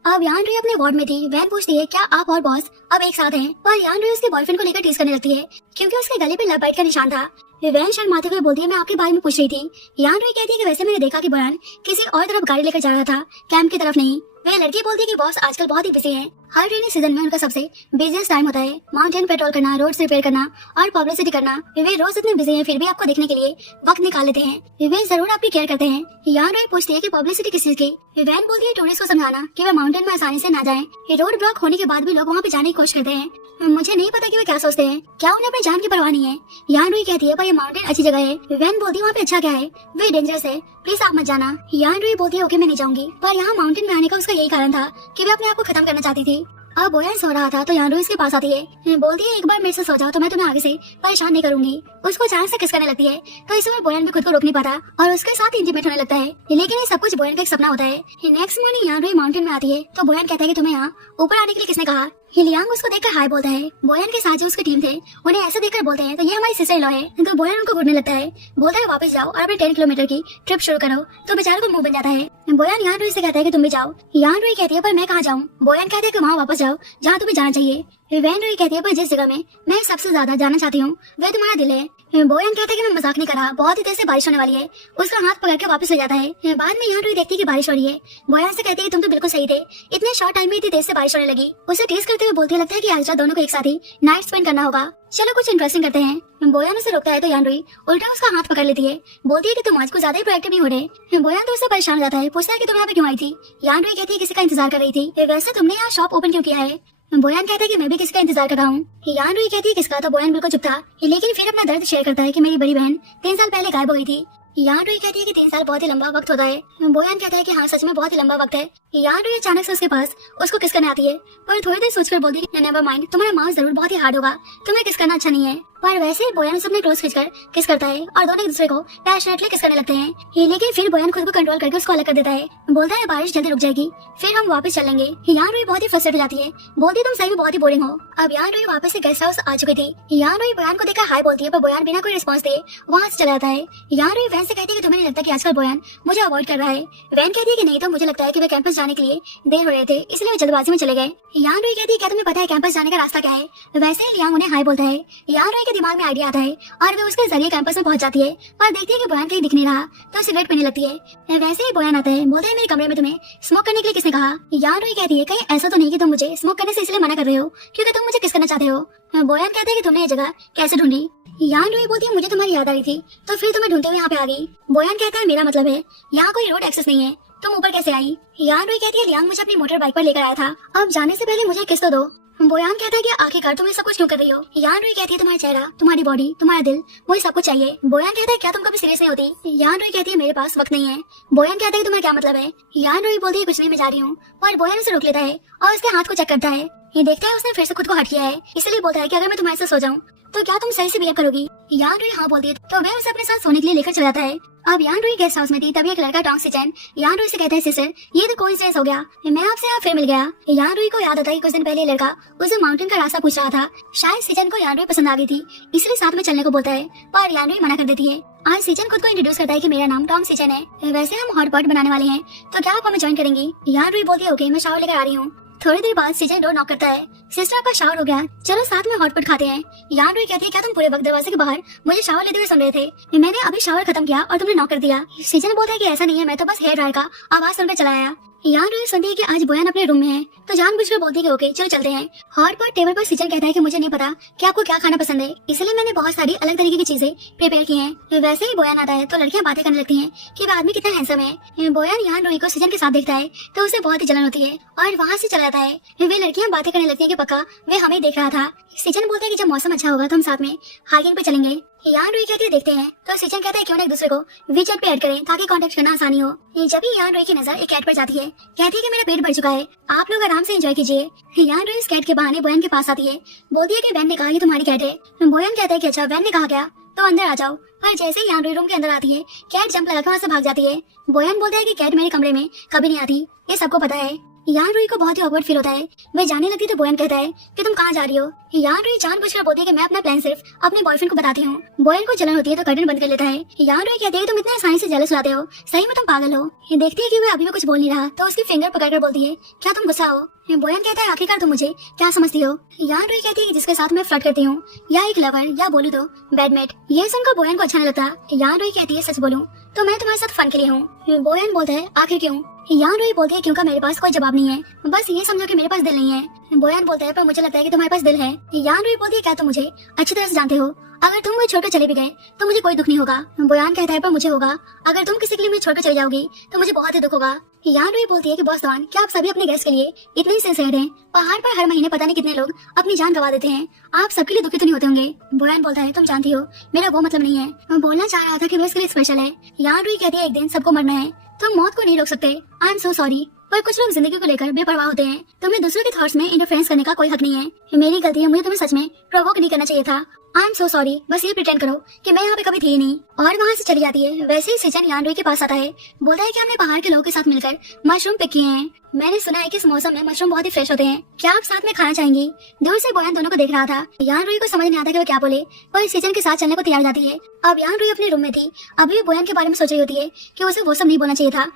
अब यान रुई अपने वार्ड में थी। वैन पूछती है क्या आप और बॉस अब एक साथ हैं, पर यान रुई उसके बॉयफ्रेंड को लेकर टीज करने लगती है क्योंकि उसके गले पे लव बाइट का निशान था। वैन शर्माते हुए बोलती है मैं आपके बारे में पूछ रही थी। यान रुई कहती है कि वैसे मैंने देखा कि बोयान किसी और तरफ गाड़ी लेकर जा रहा था, कैंप की तरफ नहीं। वे लड़की बोलती है कि बॉस आजकल बहुत ही बिजी हैं। हर रेनी सीजन में उनका सबसे बिजिएस्ट टाइम होता है। माउंटेन पेट्रोल करना, रोड रिपेयर करना और पब्लिसिटी करना। वे रोज इतने बिजी हैं फिर भी आपको देखने के लिए वक्त निकाल लेते हैं। वे जरूर आपकी केयर करते हैं। यान रुई पूछती है कि पब्लिसिटी किस चीज की। वैन बोलती है टूरिस्ट को समझाना कि वे माउंटेन में आसानी से ना जाएं। रोड ब्लॉक होने के बाद भी लोग वहाँ पे जाने की कोशिश करते हैं। मुझे नहीं पता कि वे क्या सोचते हैं, क्या उन्हें अपनी जान की परवाह नहीं है। यान रुई कहती है पर ये माउंटेन अच्छी जगह है। वैन बोलती है वहाँ पे अच्छा क्या है, वे डेंजरस है, प्लीज आप मत जाना। यान रुई बोलती है ओके मैं नहीं जाऊंगी, पर यहाँ माउंटेन में आने का उसका यही कारण था कि वे अपने आप को खत्म करना चाहती थी। अब बोयान सो रहा था तो यान रुई इसके पास आती है। बोलती है एक बार मेरे से सो जाओ तो मैं तुम्हें आगे से परेशान नहीं करूंगी। उसको अचानक से किस करने लगती है तो इस बार बोयान भी खुद को रोक नहीं पाता और उसके साथ इंटीमेट होने लगता है। लेकिन ये सब कुछ बोयान का एक सपना होता है। नेक्स्ट मॉर्निंग यान रुई माउंटेन में आती है तो बोयान कहता है कि तुम्हें यहाँ ऊपर आने के लिए किसने कहा। हिलियांग उसको देखकर हाय बोलता है। बोयान के साथ जो उसकी टीम थे उन्हें ऐसे देखकर बोलते हैं तो ये हमारी सिस्टर इन लॉ है। तो बोयान उनको घूरने लगता है, बोलता है वापस जाओ और अपने 10 किलोमीटर की ट्रिप शुरू करो। तो बेचारे को मुंह बन जाता है। बोयान यान रुई से कहता है कि तुम भी जाओ। यान रुई कहती है पर मैं कहाँ जाऊँ। बोयान कहते हैं कि वहाँ वापस जाओ जहाँ तुम्हें जाना चाहिए। वैन रुई कहती है पर जिस जगह में मैं सबसे ज्यादा जाना चाहती हूँ वह तुम्हारा दिल है। बोयान कहता है कि मैं मजाक नहीं कर रहा, बहुत ही तेज से बारिश होने वाली है। उसका हाथ पकड़ के वापस ले जाता है। बाद में यान रुई देखती है कि बारिश हो रही है। बोयान से कहती है तुम तो बिल्कुल सही थे, इतने शॉर्ट टाइम में इतनी तेज से बारिश होने लगी। उसे टीज करते हुए बोलती लगता है कि आज रात दोनों को एक साथ ही नाइट स्पेंड करना होगा, चलो कुछ इंटरेस्टिंग करते हैं। बोयान उसे रोकता है तो यान रुई उल्टा उसका हाथ पकड़ लेती है, बोलती है कि तुम आज कुछ ज्यादा ही प्रोएक्टिव नहीं हो रहे। बोयान तो उससे परेशान हो जाता है, पूछता है कि तुम यहाँ पे क्यों आई थी। यान रुई कहती है किसी का इंतजार कर रही थी। वैसे तुमने यहाँ शॉप ओपन क्यों किया है। बोयान कहता है कि मैं भी किसी का इंतजार कर रहा हूँ। यान रुई कहती है किसका। तो बोयान बिल्कुल चुप था, लेकिन फिर अपना दर्द शेयर करता है कि मेरी बड़ी बहन 3 साल पहले गायब हो गई थी। यान रुई कहती है कि 3 साल बहुत ही लंबा वक्त होता है। बोयान कहता है कि हाँ सच में बहुत ही लंबा वक्त है। यान रुई अचानक से उसके पास उसको किस करने आती है, पर थोड़ी देर सोचकर बोलती है नेवर माइंड, तुम्हारा माउथ जरूर बहुत ही हार्ड होगा, तुम्हें किस करना अच्छा नहीं है। पर वैसे ही बोयान उसे अपने क्लोज खींचकर किस करता है और दोनों एक दूसरे को पैशनेटली किस करने लगते हैं। लेकिन फिर बोयान खुद को कंट्रोल करके उसको अलग कर देता है, बोलता है बारिश जल्दी रुक जाएगी फिर हम वापस चलेंगे। यान रुई बहुत ही फ्रस्ट्रेट हो जाती है, बोलती तुम सही में बहुत ही बोरिंग हो। अब यान रुई वापस से गेस्ट हाउस आ चुकी थी। यान रुई बोयान को देखकर हाय बोलती है पर बोयान बिना कोई रिस्पॉन्स दिए वहाँ से चला जाता है। यान रुई वैन से कहती है कि तुम्हें नहीं लगता कि आजकल बोयान मुझे अवॉइड कर रहा है। वैन कहती है कि नहीं तो मुझे लगता है कि वे कैंपस जाने के लिए देर हो रहे थे इसलिए वे जल्दबाजी में चले गए। यान रुई कहती है क्या तुम्हें पता है कैंपस जाने का रास्ता क्या है। वैसे ही लियांग उन्हें हाय बोलता है। यान रुई के दिमाग में आइडिया आता है और वे उसके जरिए कैंपस में पहुंच जाती है और देखती है कि बोयान कहीं दिख नहीं रहा तो सिगरेट पीने लगती है। वैसे ही बोयान आता है, बोलता है मेरे कमरे में तुम्हें स्मोक करने के लिए किसने कहा। यान रुई कहती है कहीं ऐसा तो नहीं कि तुम मुझे स्मोक करने से इसलिए मना कर रहे हो क्योंकि तुम मुझे किस करना चाहते हो। बोयान कहते हैं कि तुमने ये जगह कैसे ढूंढी। यान रुई बोलती है मुझे तुम्हारी याद आ रही थी तो फिर तुम्हें ढूंढते हुए यहाँ पे आ गई। बोयान कहता है मेरा मतलब है यहाँ कोई रोड एक्सेस नहीं है, तुम ऊपर कैसे आई। यान रुई कहती है लियांग मुझे अपनी मोटर बाइक पर लेकर आया था, अब जाने से पहले मुझे किस तो दो। बोयान कहता है कि आखिरकार तुम ये सब कुछ क्यों कर रही हो। यान रुई कहती है तुम्हारा चेहरा, तुम्हारी बॉडी, तुम्हारा दिल, वही सब कुछ चाहिए। बोयान कहता है क्या तुम कभी सीरियस नहीं होती। यान रुई कहती है मेरे पास वक्त नहीं है। बोयान कहता है तुम्हारा क्या मतलब है। यान रुई बोलती है कुछ नहीं, मैं जा रही हूँ। और बोयान उसे रोक लेता है और उसके हाथ को चेक करता है। ये देखता है उसने फिर से खुद को हट किया है, इसलिए बोलता है कि अगर मैं तुम्हारे साथ सो जाऊं तो क्या तुम सही से बिहेव करोगी। यान रुई हाँ बोलती है तो वह उसे अपने साथ सोने के लिए लेकर चला जाता है। अब यान रुई गेस्ट हाउस में थी, तभी एक लड़का टोंग सिचेन यान रुई से कहता है सिस्टर ये तो कोइंसिडेंस हो गया, मैं आपसे यहाँ फिर मिल गया। यान रुई को याद आता है कुछ दिन पहले लड़का उसे माउंटेन का रास्ता पूछ रहा था। शायद सिचेन को यान रुई पसंद आ गई थी, इसलिए साथ में चलने को बोलता है, पर यान रुई मना कर देती है। आज सिचेन खुद को इंट्रोड्यूस करता है कि मेरा नाम टॉम सिचेन है, वैसे हम हॉट पॉट बनाने वाले हैं, तो क्या आप हमें ज्वाइन करेंगी। यान रुई बोलती है ओके, मैं शावर लेकर आ रही हूँ। थोड़ी देर बाद सिचेन डोर नॉक करता है। सिस्टर आपका शावर हो गया, चलो साथ में हॉटपॉट खाते हैं। यान रुई कहती है क्या तुम पूरे वक्त दरवाजे के बाहर मुझे शावर लेते हुए सुन रहे थे। मैंने अभी शावर खत्म किया और तुमने नॉक कर दिया। सिचेन बोलता है कि ऐसा नहीं है, मैं तो बस हेयर ड्रायर का आवाज सुनकर चला आया। यान रुई सुनती है कि आज बोयान अपने रूम में है, तो जानबूझकर बोलती है कि ओके चलो चलते हैं। हॉटपॉट टेबल पर सिचेन कहता है कि मुझे नहीं पता कि आपको क्या खाना पसंद है, इसलिए मैंने बहुत सारी अलग तरीके की चीजें प्रिपेयर की हैं। वैसे ही बोयान आता है तो लड़कियां बातें करने लगती हैं कि वह आदमी कितना हैंडसम है। बोयान यान रुई को सिचेन के साथ देखता है तो उसे बहुत ही जलन होती है और वहाँ से चला जाता है। वे लड़कियां बातें करने लगती है कि पक्का वे हमें देख रहा था। सिचेन बोलता है कि जब मौसम अच्छा होगा तो हम साथ में हाइकिंग पे चलेंगे। यान रुई कहती है देखते हैं, तो सिचेन कहता है क्यों ना एक दूसरे को वीचैट पे ऐड करें ताकि कांटेक्ट करना आसानी हो। जब भी यान रुई की नजर एक कैट पर जाती है, कहती है कि मेरा पेट भर चुका है, आप लोग आराम से एंजॉय कीजिए। यान रुई इस कैट के बहाने बोयान के पास आती है, बोलती है कि वैन ने कहा कि तुम्हारी कैट है। बोयान कहता है कि अच्छा वैन ने कहा क्या, तो अंदर आ जाओ। पर जैसे ही यान रुई रूम के अंदर आती है, कैट जंप लगाकर वहाँ से भाग जाती है। बोयान बोलता है कि कैट मेरे कमरे में कभी नहीं आती, ये सबको पता है। यान रुई को बहुत ही ऑकवर्ड फील होता है, वे जाने लगती तो बोयान कहता है कि तुम कहाँ जा रही हो। यान रुई जानबूझकर बोलती है कि मैं अपना प्लान सिर्फ अपने बॉयफ्रेंड को बताती हूँ। बोयान को जलन होती है तो कर्टन बंद कर लेता है। यान रुई कहती है तुम इतना आसानी से जेलस होते हो, सही में तुम पागल हो। ये देखती है कि वह अभी भी कुछ बोल नहीं रहा तो उसकी फिंगर पकड़कर बोलती है क्या तुम गुस्सा हो। बोयान कहता है आखिरकार तुम मुझे क्या समझती हो। यान रुई कहती है कि जिसके साथ मैं फ्लर्ट करती हूँ, या एक लवर, या बोलूं तो बेडमेट। ये सुनकर बोयान को अच्छा नहीं लगता। यान रुई कहती है सच बोलूं तो मैं तुम्हारे साथ फन के लिए हूँ। बोयान बोलता है आखिर क्यों। यान रुई बोलती है क्योंकि मेरे पास कोई जवाब नहीं है, बस ये समझो कि मेरे पास दिल नहीं है। बोयान बोलता है पर मुझे लगता है कि तुम्हारे पास दिल है। यान रुई बोलती है क्या तुम मुझे अच्छी तरह से जानते हो, अगर तुम मुझे छोड़कर चले भी गए तो मुझे कोई दुख नहीं होगा। बोयान कहता है पर मुझे होगा, अगर तुम किसी के लिए मुझे छोड़कर चली जाओगी तो मुझे बहुत ही दुख होगा। यान रुई बोलती है कि बॉस दवान क्या आप सभी अपने गेस्ट के लिए इतने ही सिंसियर हैं। पहाड़ पर हर महीने पता नहीं कितने लोग अपनी जान गवा देते हैं, आप सबके लिए दुखी तो नहीं होते होंगे। बोयान बोलता है तुम जानती हो मेरा वो मतलब नहीं है, मैं बोलना चाह रहा था कि वो इसके लिए स्पेशल है। यान रुई कहती है एक दिन सबको मरना है, तुम मौत को नहीं रोक सकते। आई एम सो सॉरी, पर कुछ लोग जिंदगी को लेकर बेपरवाह होते हैं। तुम्हें दूसरों के थॉट्स में इंटरफेरेंस करने का कोई हक नहीं है। मेरी गलती है, मुझे तुम्हें सच में प्रोवोक नहीं करना चाहिए था। आई एम सो सॉरी, बस ये प्रिटेंड करो कि मैं यहाँ पे कभी थी ही नहीं। और वहाँ से चली जाती है। वैसे ही सिचेन यान रुई के पास आता है, बोलता है कि हमने पहाड़ के लोगों के साथ मिलकर मशरूम पिक किए हैं। मैंने सुना है कि इस मौसम में मशरूम बहुत ही फ्रेश होते हैं, क्या आप साथ में खाना चाहेंगी। दूर से बोयान दोनों को देख रहा था। यान रुई को समझ नहीं आता कि वो क्या बोले, पर सिचेन के साथ चलने को तैयार जाती है। अब यान रुई अपने रूम में थी, अभी भी बोयान के बारे में सोच रही होती है कि उसे वो सब नहीं बोलना चाहिए था।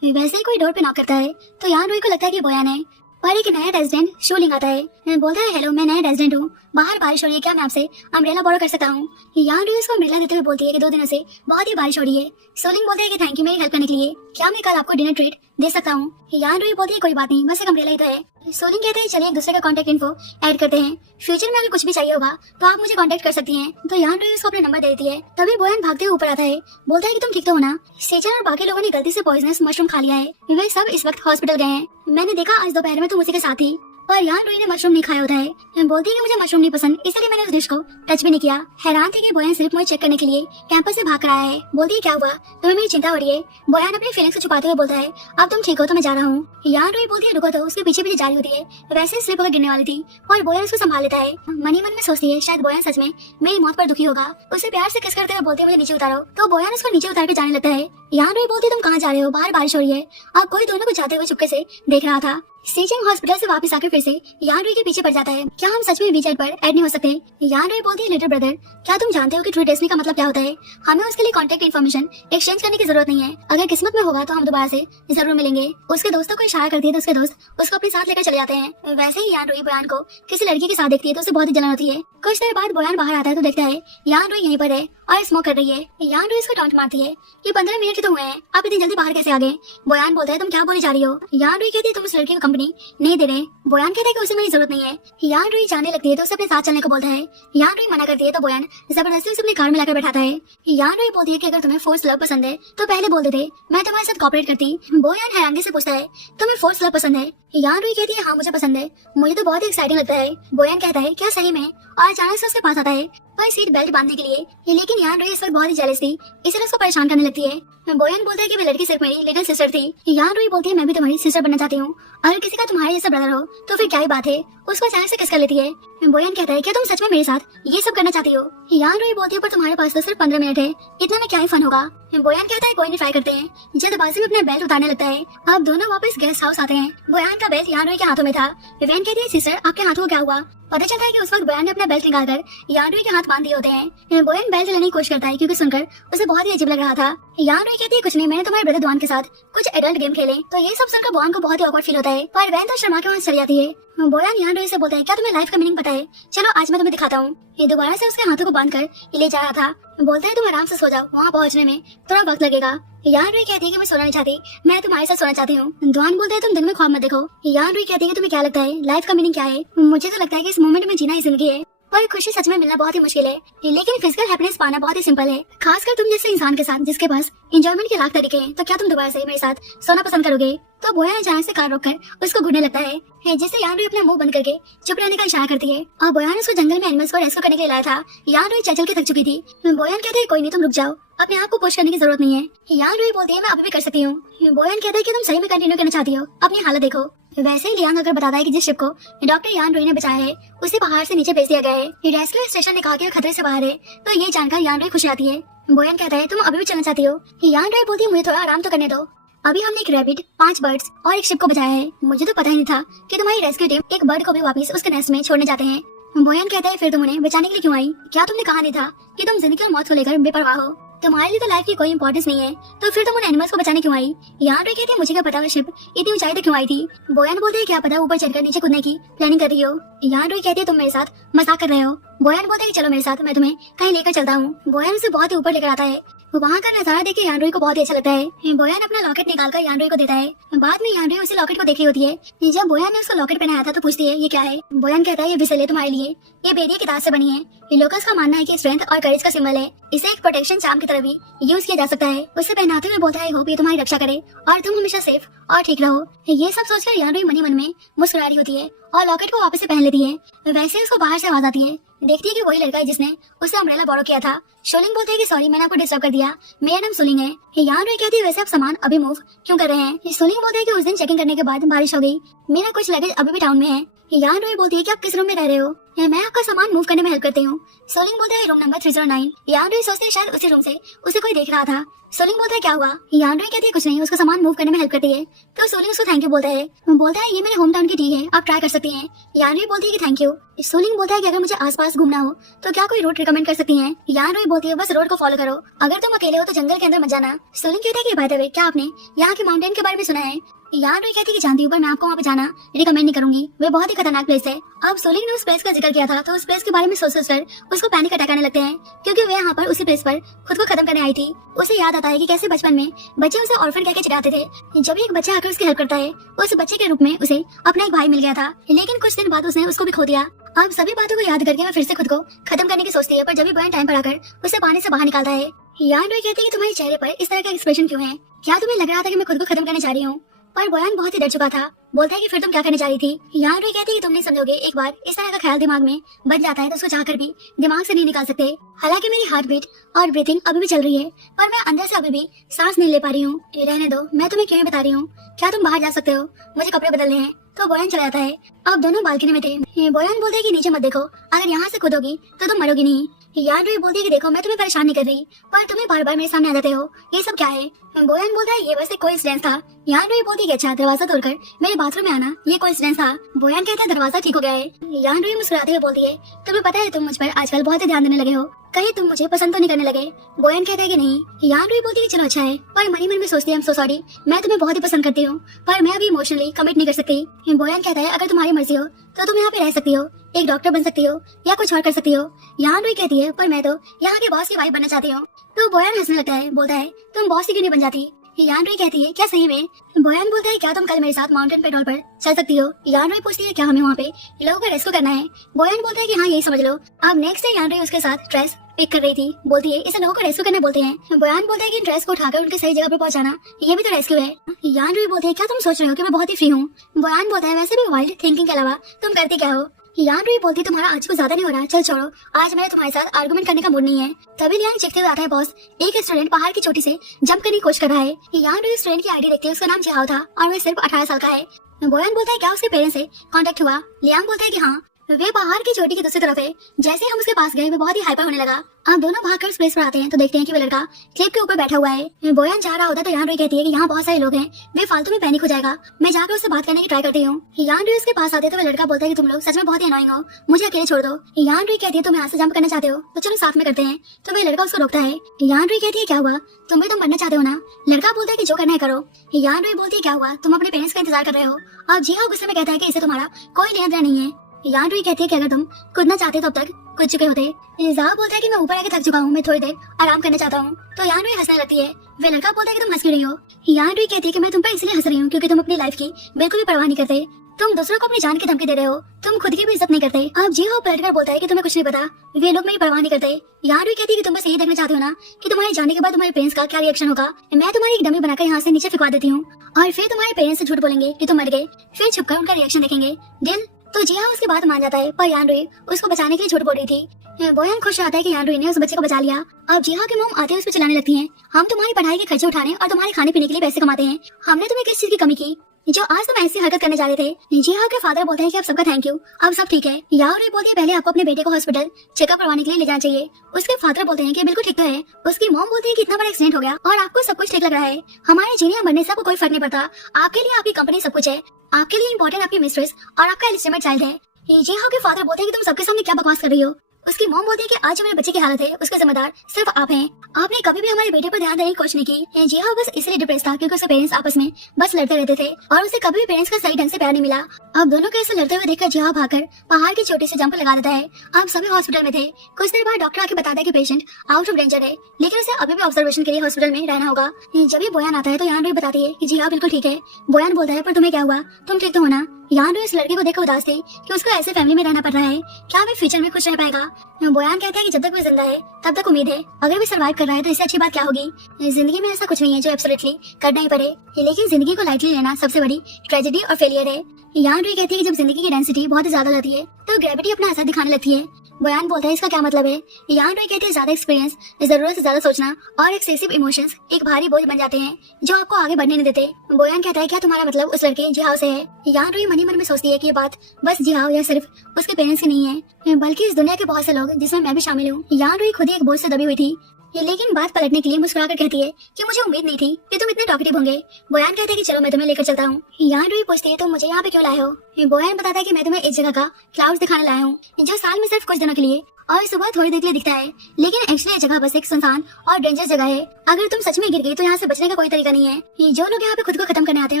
वैसे ही कोई डोर पे नॉक करता है तो यान रुई को लगता है कि बोयान है, पर एक नया रेजिडेंट शूलिंग आता है। बोलता है हेलो मैं नया रेजिडेंट हूँ, बाहर बारिश हो रही है, क्या मैं आपसे अम्ब्रेला बोरो कर सकता हूँ। यान रुई उसको अम्ब्रेला देते हुए बोलती है कि 2 दिनों से बहुत ही बारिश हो रही है। शूलिंग बोलता है कि थैंक यू मेरी हेल्प करने के लिए, क्या मैं कल आपको डिनर ट्रीट दे सकता हूँ। यान रुई बोलती है कोई बात नहीं, बस एक अम्ब्रेला ही तो है। शूलिंग कहता है चलिए एक दूसरे का कॉन्टेक्ट इन्फो ऐड करते हैं, फ्यूचर में अगर कुछ भी चाहिए होगा तो आप मुझे कॉन्टेक्ट कर सकती हैं। तो यान रुई उसको अपना नंबर दे देती है। तभी बोयान भागते हुए ऊपर आता है, बोलता है कि तुम ठीक तो हो ना। सिचेन और बाकी लोगों ने गलती से पॉइजनस मशरूम खा लिया है, वे सब इस वक्त हॉस्पिटल गए हैं। मैंने देखा आज दोपहर में तुम उसी के साथ थी, पर यान रुई ने मशरूम नहीं खाया होता है। बोलती है कि मुझे मशरूम नहीं पसंद, इसलिए मैंने उस डिश को टच भी नहीं किया। हैरान थी कि बोयान सिर्फ मुझे चेक करने के लिए कैंपस से भाग कर आया है। बोलती है क्या हुआ, तुम्हें मेरी चिंता हो रही है। बोयान अपनी फीलिंग्स को छुपाते हुए बोलता है अब तुम ठीक हो तो मैं जा रहा हूँ। यान रुई बोलती है रुको, तो उसके पीछे पीछे जा रही होती है, वैसे स्लिप होकर गिरने वाली थी और बोयान उसको संभाल लेता है। मनी मन में सोचती है शायद बोयान सच में मेरी मौत पर दुखी होगा। उसे प्यार से किस करते हुए बोलते मुझे नीचे उतारो, तो बोयान उसको नीचे उतार के जाने लगता है। यान रुई बोलती तुम कहाँ जा रहे हो, बाहर बारिश हो रही है। अब कोई दोनों को जाते हुए चुपके से देख रहा था। सिचेन हॉस्पिटल से वापस आकर फिर से यान रुई के पीछे पड़ जाता है, क्या हम सच में वीचैट पर ऐड नहीं हो सकते। यान रुई बोलती है लिटिल ब्रदर क्या तुम जानते हो कि ट्रू डेस्टिनी का मतलब क्या होता है, हमें उसके लिए कॉन्टेक्ट इन्फॉर्मेशन एक्सचेंज करने की जरूरत नहीं है, अगर किस्मत में होगा तो हम दोबारा से जरूर मिलेंगे। उसके दोस्तों को इशारा करती है तो उसके दोस्त उसको अपने साथ लेकर चले जाते हैं। वैसे ही यान रुई बोयान को किसी लड़की के साथ देखती है तो उसे बहुत ही जलन होती है। कुछ देर बाद बोयान बाहर आता है तो देखता है यान रुई यहीं पर है और स्मोक कर रही है। यान रुई उसको टॉन्ट मारती है, ये 15 मिनट तो हुए हैं, आप इतनी जल्दी बाहर कैसे आ गए। बोयान बोलता है तुम क्या बोली जा रही हो। यान रुई कहती है तुम उस लड़की को कंपनी नहीं दे रहे। बोयान कहता है कि उसे मेरी जरूरत नहीं है। यान रुई जाने लगती है तो उसे अपने साथ चलने को बोलता है। यान रुई मना करती है तो बोयान जबरदस्ती उसे अपनी कार में लाकर बैठाता है। यान रुई बोलती है कि अगर तुम्हें फोर्स लव पसंद है तो पहले बोल देते, मैं तुम्हारे साथ कॉपरेट करती। बोयान हैरानगी से पूछता है, तुम्हें फोर्स लव पसंद है? यान रुई कहती है, हाँ मुझे पसंद है, मुझे तो बहुत ही एक्साइटिंग लगता है। बोयान कहता है, क्या सही में? और अचानक से उसके पास आता है पर सीट बेल्ट बांधने के लिए, लेकिन यान रुई इस वक्त बहुत ही जेलस थी, इसलिए उसको परेशान करने लगती है। बोयान बोलता है कि वह लड़की सिर्फ मेरी लिटिल सिस्टर थी। यान रुई बोलती है, मैं भी तुम्हारी सिस्टर बनना चाहती हूँ, अगर किसी का तुम्हारे जैसा ब्रदर हो तो फिर क्या ही बात है। उसको अचानक से किस कर लेती है। बोयान कहता है, क्या तुम सच में मेरे साथ ये सब करना चाहती हो? यान रुई बोलती है, पर तुम्हारे पास तो सिर्फ 15 मिनट है, इतना में क्या ही फन होगा। बोयान कहता है, कोई नहीं, ट्राई करते हैं। जल्दबाजी में अपना बेल्ट उतारने लगता है। अब दोनों वापस गेस्ट हाउस आते हैं। बोयान का बेल्ट यान रुई के हाथों में था। विवेन कहती है, सिस्टर आपके हाथों को क्या हुआ? पता चलता है कि उस वक्त बोयान ने अपना बेल्ट निकालकर यान रुई के हाथ बांध दिए होते हैं। बोयान बेल्ट लेने की कोशिश करता है क्योंकि सुनकर उसे बहुत ही अजीब लग रहा था। यान रुई कहती है, कुछ नहीं, मैंने तुम्हारे ब्रदर दुआन के साथ कुछ एडल्ट गेम खेले। तो ये सब सुनकर बोयान को बहुत ही ऑकवर्ड फील होता है, पर वैन तो शर्मा के वहाँ चली जाती है। बोयान यान रुई से बोलता है, क्या तुम्हें लाइफ का मीनिंग पता है? चलो आज मैं तुम्हें दिखाता हूँ। ये दोबारा से उसके हाथों को बांधकर ले जा रहा था। बोलता है, तुम आराम से सो जाओ, वहाँ पहुँचने में थोड़ा वक्त लगेगा। यान रुई कहती है कि मैं सोना नहीं चाहती, मैं तुम्हारे साथ सोना चाहती हूँ। दुआन बोलता है, तुम दिन में ख्वाब मत देखो। यान रुई कहती है कि तुम्हें क्या लगता है लाइफ का मीनिंग क्या है? मुझे तो लगता है कि इस मोमेंट में जीना ही जिंदगी है, पर खुशी सच में मिलना बहुत ही मुश्किल है, लेकिन फिजिकल हैप्पीनेस पाना बहुत ही सिंपल है, खासकर तुम जैसे इंसान के साथ जिसके पास एंजॉयमेंट के लाख तरीके हैं। तो क्या तुम दोबारा से मेरे साथ सोना पसंद करोगे? तो बोयान अचानक से कार रोककर उसको घूरने लगता है, जिससे यान रुई अपना मुंह बंद करके चुप रहने का इशारा करती है। और बोयान उसको जंगल में एनिमल्स को रेस्क्यू करने के लिए लाया था। यान रुई चल के थक चुकी थी। बोयान कहते हैं, कोई नहीं, तुम रुक जाओ, अपने आप को पुश करने की जरूरत नहीं है। यान रुई बोलती है, मैं अभी भी कर सकती हूँ। बोयान कहता है कि तुम सही में कंटिन्यू करना चाहती हो, अपनी हालत देखो। वैसे ही लियांग अगर बताता है कि जिस शिप को डॉक्टर यान रुई ने बचाया है उसे पहाड़ से नीचे भेज दिया गया है। रेस्क्यू स्टेशन ने कहा कि वो खतरे से बाहर है, तो ये जानकर यान रुई खुश आती है। बोयान कहता है, तुम अभी भी चलना चाहती हो? यान रुई बोलती है, मुझे थोड़ा आराम तो करने दो, अभी हमने एक रैबिट, 5 बर्ड्स और एक शिप को बचाया है, मुझे तो पता ही नहीं था कि तुम्हारी रेस्क्यू टीम एक बर्ड को भी वापस उसके नेस्ट में छोड़ने जाते हैं। बोयान कहता है, फिर तुम उन्हें बचाने के लिए क्यों आई? क्या तुमने कहा नहीं था कि तुम जिंदगी और मौत को लेकर बेपरवाह हो? तुम्हारे लिए तो लाइफ की कोई इंपॉर्टेंस नहीं है, तो फिर तुम उन एनिमल्स को बचाने क्यों आई? यान रुई कहती है, मुझे क्या पता वो शिप इतनी ऊंचाई तक क्यों आई थी? बोयान बोलते हैं, क्या पता ऊपर चढ़कर नीचे कूदने की प्लानिंग कर रही हो। यान रुई कहती है, तुम मेरे साथ मजाक कर रहे हो। बोयान बोलते हैं, चलो मेरे साथ, मैं तुम्हें कहीं लेकर चलता हूँ। बोयान उसे बहुत ही ऊपर लेकर आता है। वहाँ का नजारा देख के यान रुई को बहुत ही अच्छा लगता है। बोयान अपना लॉकेट निकालकर यान रुई को देता है। बाद में यान रुई उसे लॉकेट को देख रही होती है। जब बोयान ने उसको लॉकेट पहनाया था तो पूछती है, ये क्या है? बोयान कहता है, ये विसल है तुम्हारे लिए, ये बेरिया की दांत से बनी है। ये लोकल्स का मानना है कि स्ट्रेंथ और करेज का सिंबल है, इसे एक प्रोटेक्शन चार्म की तरह भी यूज किया जा सकता है। उसे पहनाते हुए बोलता है, होप ये तुम्हारी रक्षा करे और तुम हमेशा सेफ और ठीक रहो। ये सब सोचकर यान रुई मनी मन में मुस्कुरा रही होती है और लॉकेट को वापस से पहन लेती है। वैसे उसको बाहर से आवाज आती है, देखती है कि वही लड़का है जिसने उसे अम्ब्रेला बोरो किया था। शोलिंग बोलता है कि सॉरी, मैंने आपको डिस्टर्ब कर दिया, मेरा नाम सोलिंग है। यान रुई कहती है, वैसे आप सामान अभी मूव क्यों कर रहे हैं? सोलिंग बोलता है कि उस दिन चेकिंग करने के बाद बारिश हो गई, मेरा कुछ लगेज अभी भी टाउन में है। यान रुई बोलती है कि आप किस रूम में रह रहे हो? मैं आपका सामान मूव करने में हेल्प करती हूँ। सोलिंग बोलता है, रूम नंबर 309। यान रुई सोचती है शायद उसी रूम से उसे कोई देख रहा था। सोलिंग बोलता है, क्या हुआ? यान रुई कहती है, कुछ नहीं, उसका सामान मूव करने में हेल्प करती है। तो सोलिंग उसको थैंक यू बोलता है। ये मेरे होम टाउन की टी है, आप ट्राई कर सकती हैं। यान रुई बोलती है कि थैंक यू। सोलिंग बोलता है कि अगर मुझे आसपास घूमना हो तो क्या कोई रूट रिकमेंड कर सकती हैं? यान रुई बोलती है, बस रोड को फॉलो करो, अगर तुम अकेले हो तो जंगल के अंदर मत जाना। सोलिंग कहता है कि बाय द वे, क्या आपने यहाँ के माउंटेन के बारे में सुना है? यान रुई कहती है कि जानती हूँ, पर मैं आपको वहाँ पे जाना रिकमेंड नहीं करूंगी, वे बहुत ही खतरनाक प्लेस है। अब सोलिंग ने उस प्लेस का जिक्र किया था तो उस प्लेस के बारे में सोच कर उसको पैनिक अटैक आने लगते हैं, क्योंकि वे यहाँ पर उसी प्लेस पर खुद को खत्म करने आई थी। उसे याद आता है कि कैसे बचपन में बच्चे उसे ऑर्फन कहकर चिढ़ाते थे। जब एक बच्चा आकर उसकी हेल्प करता है, उस बच्चे के रूप में उसे अपना एक भाई मिल गया था, लेकिन कुछ दिन बाद उसने उसको भी खो दिया। अब सभी बातों को याद करके मैं फिर से खुद को खत्म करने की सोचती है, पर जब भी बोयान टाइम पर आकर उसे पानी से बाहर निकालता है। यान रुई कहती है कि तुम्हारे चेहरे पर इस तरह का एक्सप्रेशन क्यों है? क्या तुम्हें लग रहा था कि मैं खुद को खत्म करने जा रही हूँ? पर बोयान बहुत ही डर चुका था। बोलता है कि फिर तुम क्या करने जा रही थी? यान रुई कहती है कि तुम नहीं समझोगे, एक बार इस तरह का ख्याल दिमाग में बन जाता है तो उसको चाहकर भी दिमाग से नहीं निकाल सकते। हालांकि मेरी हार्ट बीट और ब्रीथिंग अभी भी चल रही है, पर मैं अंदर से अभी भी सांस नहीं ले पा रही हूँ। रहने दो, मैं तुम्हें क्यों बता रही हूँ, क्या तुम बाहर जा सकते हो? मुझे कपड़े बदलने हैं। तो बोयान चला जाता है। अब दोनों बालकनी में थे। बोयान बोलते है कि नीचे मत देखो, अगर यहाँ से कूदोगी तो तुम मरोगी नहीं। यान रुई बोलती है कि देखो, मैं तुम्हें परेशान नहीं कर रही, पर तुम्हें बार बार मेरे सामने आ जाते हो, ये सब क्या है? बोयान बोलता है, ये बस एक कोइंसिडेंस था। यान रुई बोलती है कि अच्छा, दरवाजा तोड़कर मेरे बाथरूम में आना ये कोइंसिडेंस था। बोयान कहता है, दरवाजा ठीक हो गया है। यान रुई मुस्कुराते हुए बोलती है, तुम्हें पता है तुम मुझ पर आजकल बहुत ही ध्यान देने लगे हो, कहीं तुम मुझे पसंद तो नहीं करने लगे? बोयान कहता है कि नहीं। यान रुई बोलती है, चलो अच्छा है, पर मनी मन में सोचती है, I'm so sorry, मैं तुम्हें बहुत ही पसंद करती हूँ, पर मैं अभी इमोशनली कमिट नहीं कर सकती। बोयान कहता है, अगर तुम्हारी मर्जी हो तो तुम यहाँ पे रह सकती हो, एक डॉक्टर बन सकती हो या कुछ और कर सकती हो। यान रुई कहती है, पर मैं तो यहाँ के बॉस की वाइफ बनना चाहती हूँ। तो बोयान हंसने लगता है, बोलता है, तुम बॉस की क्यों नहीं बन जाती? यान रुई कहती है क्या सही में? बोयान बोलता है क्या तुम कल मेरे साथ माउंटेन पेट्रोल पर चल सकती हो? यान रुई पूछती है क्या हमें वहाँ पे लोगों को रेस्क्यू करना है? बोयान बोलता है कि हाँ यही समझ लो। अब नेक्स्ट डे यान रुई उसके साथ ट्रेस पिक कर रही थी। बोलती है इसे लोगों को रेस्क्यू करना बोलते हैं। बोयान बोलता है कि ड्रेस को उठाकर उनके सही जगह पर पहुंचाना ये भी तो रेस्क्यू है। यान रुई बोलती है क्या तुम सोच रहे हो कि मैं बहुत ही फ्री हूँ? बोयान बोलता है वैसे भी वाइल्ड थिंकिंग के अलावा तुम करती क्या हो? यान रुई बोलती तुम्हारा आज कुछ ज्यादा नहीं हो रहा, चल छोड़ो, आज मेरा तुम्हारे साथ आर्गुमेंट करने का मूड नहीं है। तभी लियांग चीखते हुए आता है बॉस, एक स्टूडेंट पहाड़ की चोटी से जंप करने की कोशिश कर रहा है। यान रुई स्टूडेंट की आईडी देखती है, उसका नाम जिहाओ था और वह सिर्फ 18 साल का है। बोयान बोलता है क्या उसके पेरेंट्स से कांटेक्ट हुआ? लियांग बोलता है कि हाँ, वे पहाड़ की चोटी की दूसरी तरफ है। जैसे हम उसके पास गए वो बहुत ही हाइपर होने लगा। अब दोनों भागकर स्पेस पर आते हैं तो देखते हैं कि वो लड़का क्लिप के ऊपर बैठा हुआ है। बोयान जा रहा होता है तो यान रुई कहती है कि यहाँ बहुत सारे लोग हैं, वे फालतू में पैनिक हो जाएगा, मैं जाकर उससे बात करने की ट्राई करती हूँ। यान रुई उसके पास आते तो वो लड़का बोलता है कि तुम लोग सच में बहुत ही अनोइंग हो, मुझे अकेले छोड़ दो। यान रुई कहती है तुम यहाँ से जंप करना चाहते हो तो चलो साथ में करते हैं। तो वह लड़का उसको रोकता है। यान रुई कहती है क्या हुआ, तुम भी मरना चाहते हो ना? लड़का बोलता है कि जो करना है करो। यान रुई बोलती है क्या हुआ, तुम अपने पेरेंट्स का इंतजार कर रहे हो? अब जिहाओ गुस्से में कहता है कि इसे तुम्हारा कोई लेना देना नहीं है। यान रुई कहती है कि अगर तुम कूदना चाहते तो अब तक कूद चुके होते। जिहाओ बोलता है कि मैं ऊपर आके थक चुका हूँ, मैं थोड़ी देर आराम करना चाहता हूँ। तो यान रुई हंसने लगती है। वे लड़का बोलता है कि तुम हंस क्यों रही हो? यान रुई कहती है कि मैं तुम पर इसलिए हंस रही हूँ क्योंकि तुम अपनी लाइफ की बिल्कुल भी परवाह नहीं करते, तुम दूसरों को अपनी जान की धमकी दे रहे हो, तुम खुद की भी इज्जत नहीं करते। अब जिहाओ पलटकर बोलता है कि तुम्हें कुछ नहीं पता, वे लोग मेरी परवाह नहीं करते। यान रुई कहती है कि तुम बस यही देखना चाहते हो ना कि तुम्हारे जाने के बाद तुम्हारे पेरेंट्स का क्या रिएक्शन होगा। मैं तुम्हारी एक डमी बनाकर यहाँ से नीचे फिकवा देती हूँ और फिर तुम्हारे पेरेंट्स से झूठ बोलेंगे कि तुम मर गए, फिर छुपकर उनका रिएक्शन देखेंगे। दिल तो जिहाओ उसकी बात मान जाता है, पर यान रुई उसको बचाने के लिए झूठ बोल रही थी। बोयान खुश रहता है कि यान रुई ने उस बच्चे को बचा लिया। अब जिहाओ की मोम आते हुए उस पर चिल्लाने लगती हैं, हम तुम्हारी पढ़ाई के खर्चे उठाने और तुम्हारे खाने पीने के लिए पैसे कमाते हैं, हमने तुम्हें किस चीज की कमी की जो आज तुम ऐसी हरकत करने जा रहे थे? जिहाओ के फादर बोलते हैं कि अब सबका थैंक यू, अब सब ठीक है। यान रुई बोलती है पहले आपको अपने बेटे को हॉस्पिटल चेकअप करवाने के लिए ले जाना चाहिए। उसके फादर बोलते हैं कि बिल्कुल ठीक तो है। उसकी मॉम बोलती है कि इतना बड़ा एक्सीडेंट हो गया और आपको सब कुछ ठीक लग रहा है, हमारे जीने या मरने से आपको कोई फर्क नहीं पड़ता, आपके लिए आपकी कंपनी सब कुछ है, आपके लिए इम्पोर्टेंट आपकी मिस्ट्रेस और आपका इलिजिटिमेट चाइल्ड है। जिहाओ के फादर बोलते हैं कि तुम सबके सामने क्या बकवास कर रही हो? उसकी मॉम बोलती है कि आज जो मेरे बच्चे की हालत है उसके जिम्मेदार सिर्फ आप हैं, आपने कभी भी हमारे बेटे पर ध्यान देने की कोशिश नहीं की। जिहाओ बस इसलिए डिप्रेस था क्योंकि उसके पेरेंट्स आपस में बस लड़ते रहते थे और उसे कभी भी पेरेंट्स का सही ढंग से प्यार नहीं मिला। अब दोनों को ऐसे लड़ते हुए देखकर जिहाओ भागकर पहाड़ की चोटी से जंप लगा देता है। अब सभी हॉस्पिटल में थे। कुछ देर बाद डॉक्टर आके बताता है कि पेशेंट आउट ऑफ डेंजर है, लेकिन उसे अभी भी ऑब्जर्वेशन के लिए हॉस्पिटल में रहना होगा। जब ये बोयान आता है तो यान रुई बताती है कि जिहाओ बिल्कुल ठीक है। बोयान बोलता है पर तुम्हें क्या हुआ, तुम ठीक तो हो ना? यान रुई इस लड़के को देखकर उदास थी कि उसको ऐसे फैमिली में रहना पड़ रहा है, क्या वे फ्यूचर में खुश रह पाएगा? बोयान कहता है कि जब तक वो जिंदा है तब तक उम्मीद है, अगर वो सर्वाइव कर रहा है तो इससे अच्छी बात क्या होगी? जिंदगी में ऐसा कुछ नहीं है जो एब्सोल्युटली करना ही पड़े, लेकिन जिंदगी को लाइटली लेना सबसे बड़ी ट्रेजेडी और फेलियर है। यान रुई कहती है कि जब जिंदगी की डेंसिटी बहुत ज्यादा होती है तो ग्रेविटी अपना असर दिखाने लगती है। बोयान बोलता है इसका क्या मतलब है? यान रुई कहती है ज्यादा एक्सपीरियंस, जरूरत से ज्यादा सोचना और एक्सेसिव इमोशंस एक भारी बोझ बन जाते हैं जो आपको आगे बढ़ने नहीं देते। बोयान कहता है क्या तुम्हारा मतलब उस लड़के जिहाओ से है? यान रुई मन ही मन में सोचती है कि ये बात बस जिहाओ या सिर्फ उसके पेरेंट्स की नहीं है, बल्कि इस दुनिया के बहुत से लोग जिसमें मैं भी शामिल हूँ। यान रुई खुद ही एक बोझ से दबी हुई थी, लेकिन बात पलटने के लिए मुस्कुराकर कहती है कि मुझे उम्मीद नहीं थी कि तुम इतने टॉकेटिव होंगे। बोयान कहता है कि चलो मैं तुम्हें लेकर चलता हूँ। यान रुई पूछती है तुम मुझे यहाँ पे क्यों लाए हो? बोयान बताता है कि मैं तुम्हें इस जगह का क्लाउड्स दिखाने लाया हूँ जो साल में सिर्फ कुछ दिनों के लिए और सुबह थोड़ी देर के लिए दिखता है, लेकिन एक्चुअली ये जगह बस एक सुनसान और डेंजरस जगह है। अगर तुम सच में गिर गई तो यहाँ से बचने का कोई तरीका नहीं है। जो लोग यहाँ पे खुद को खत्म करने आते हैं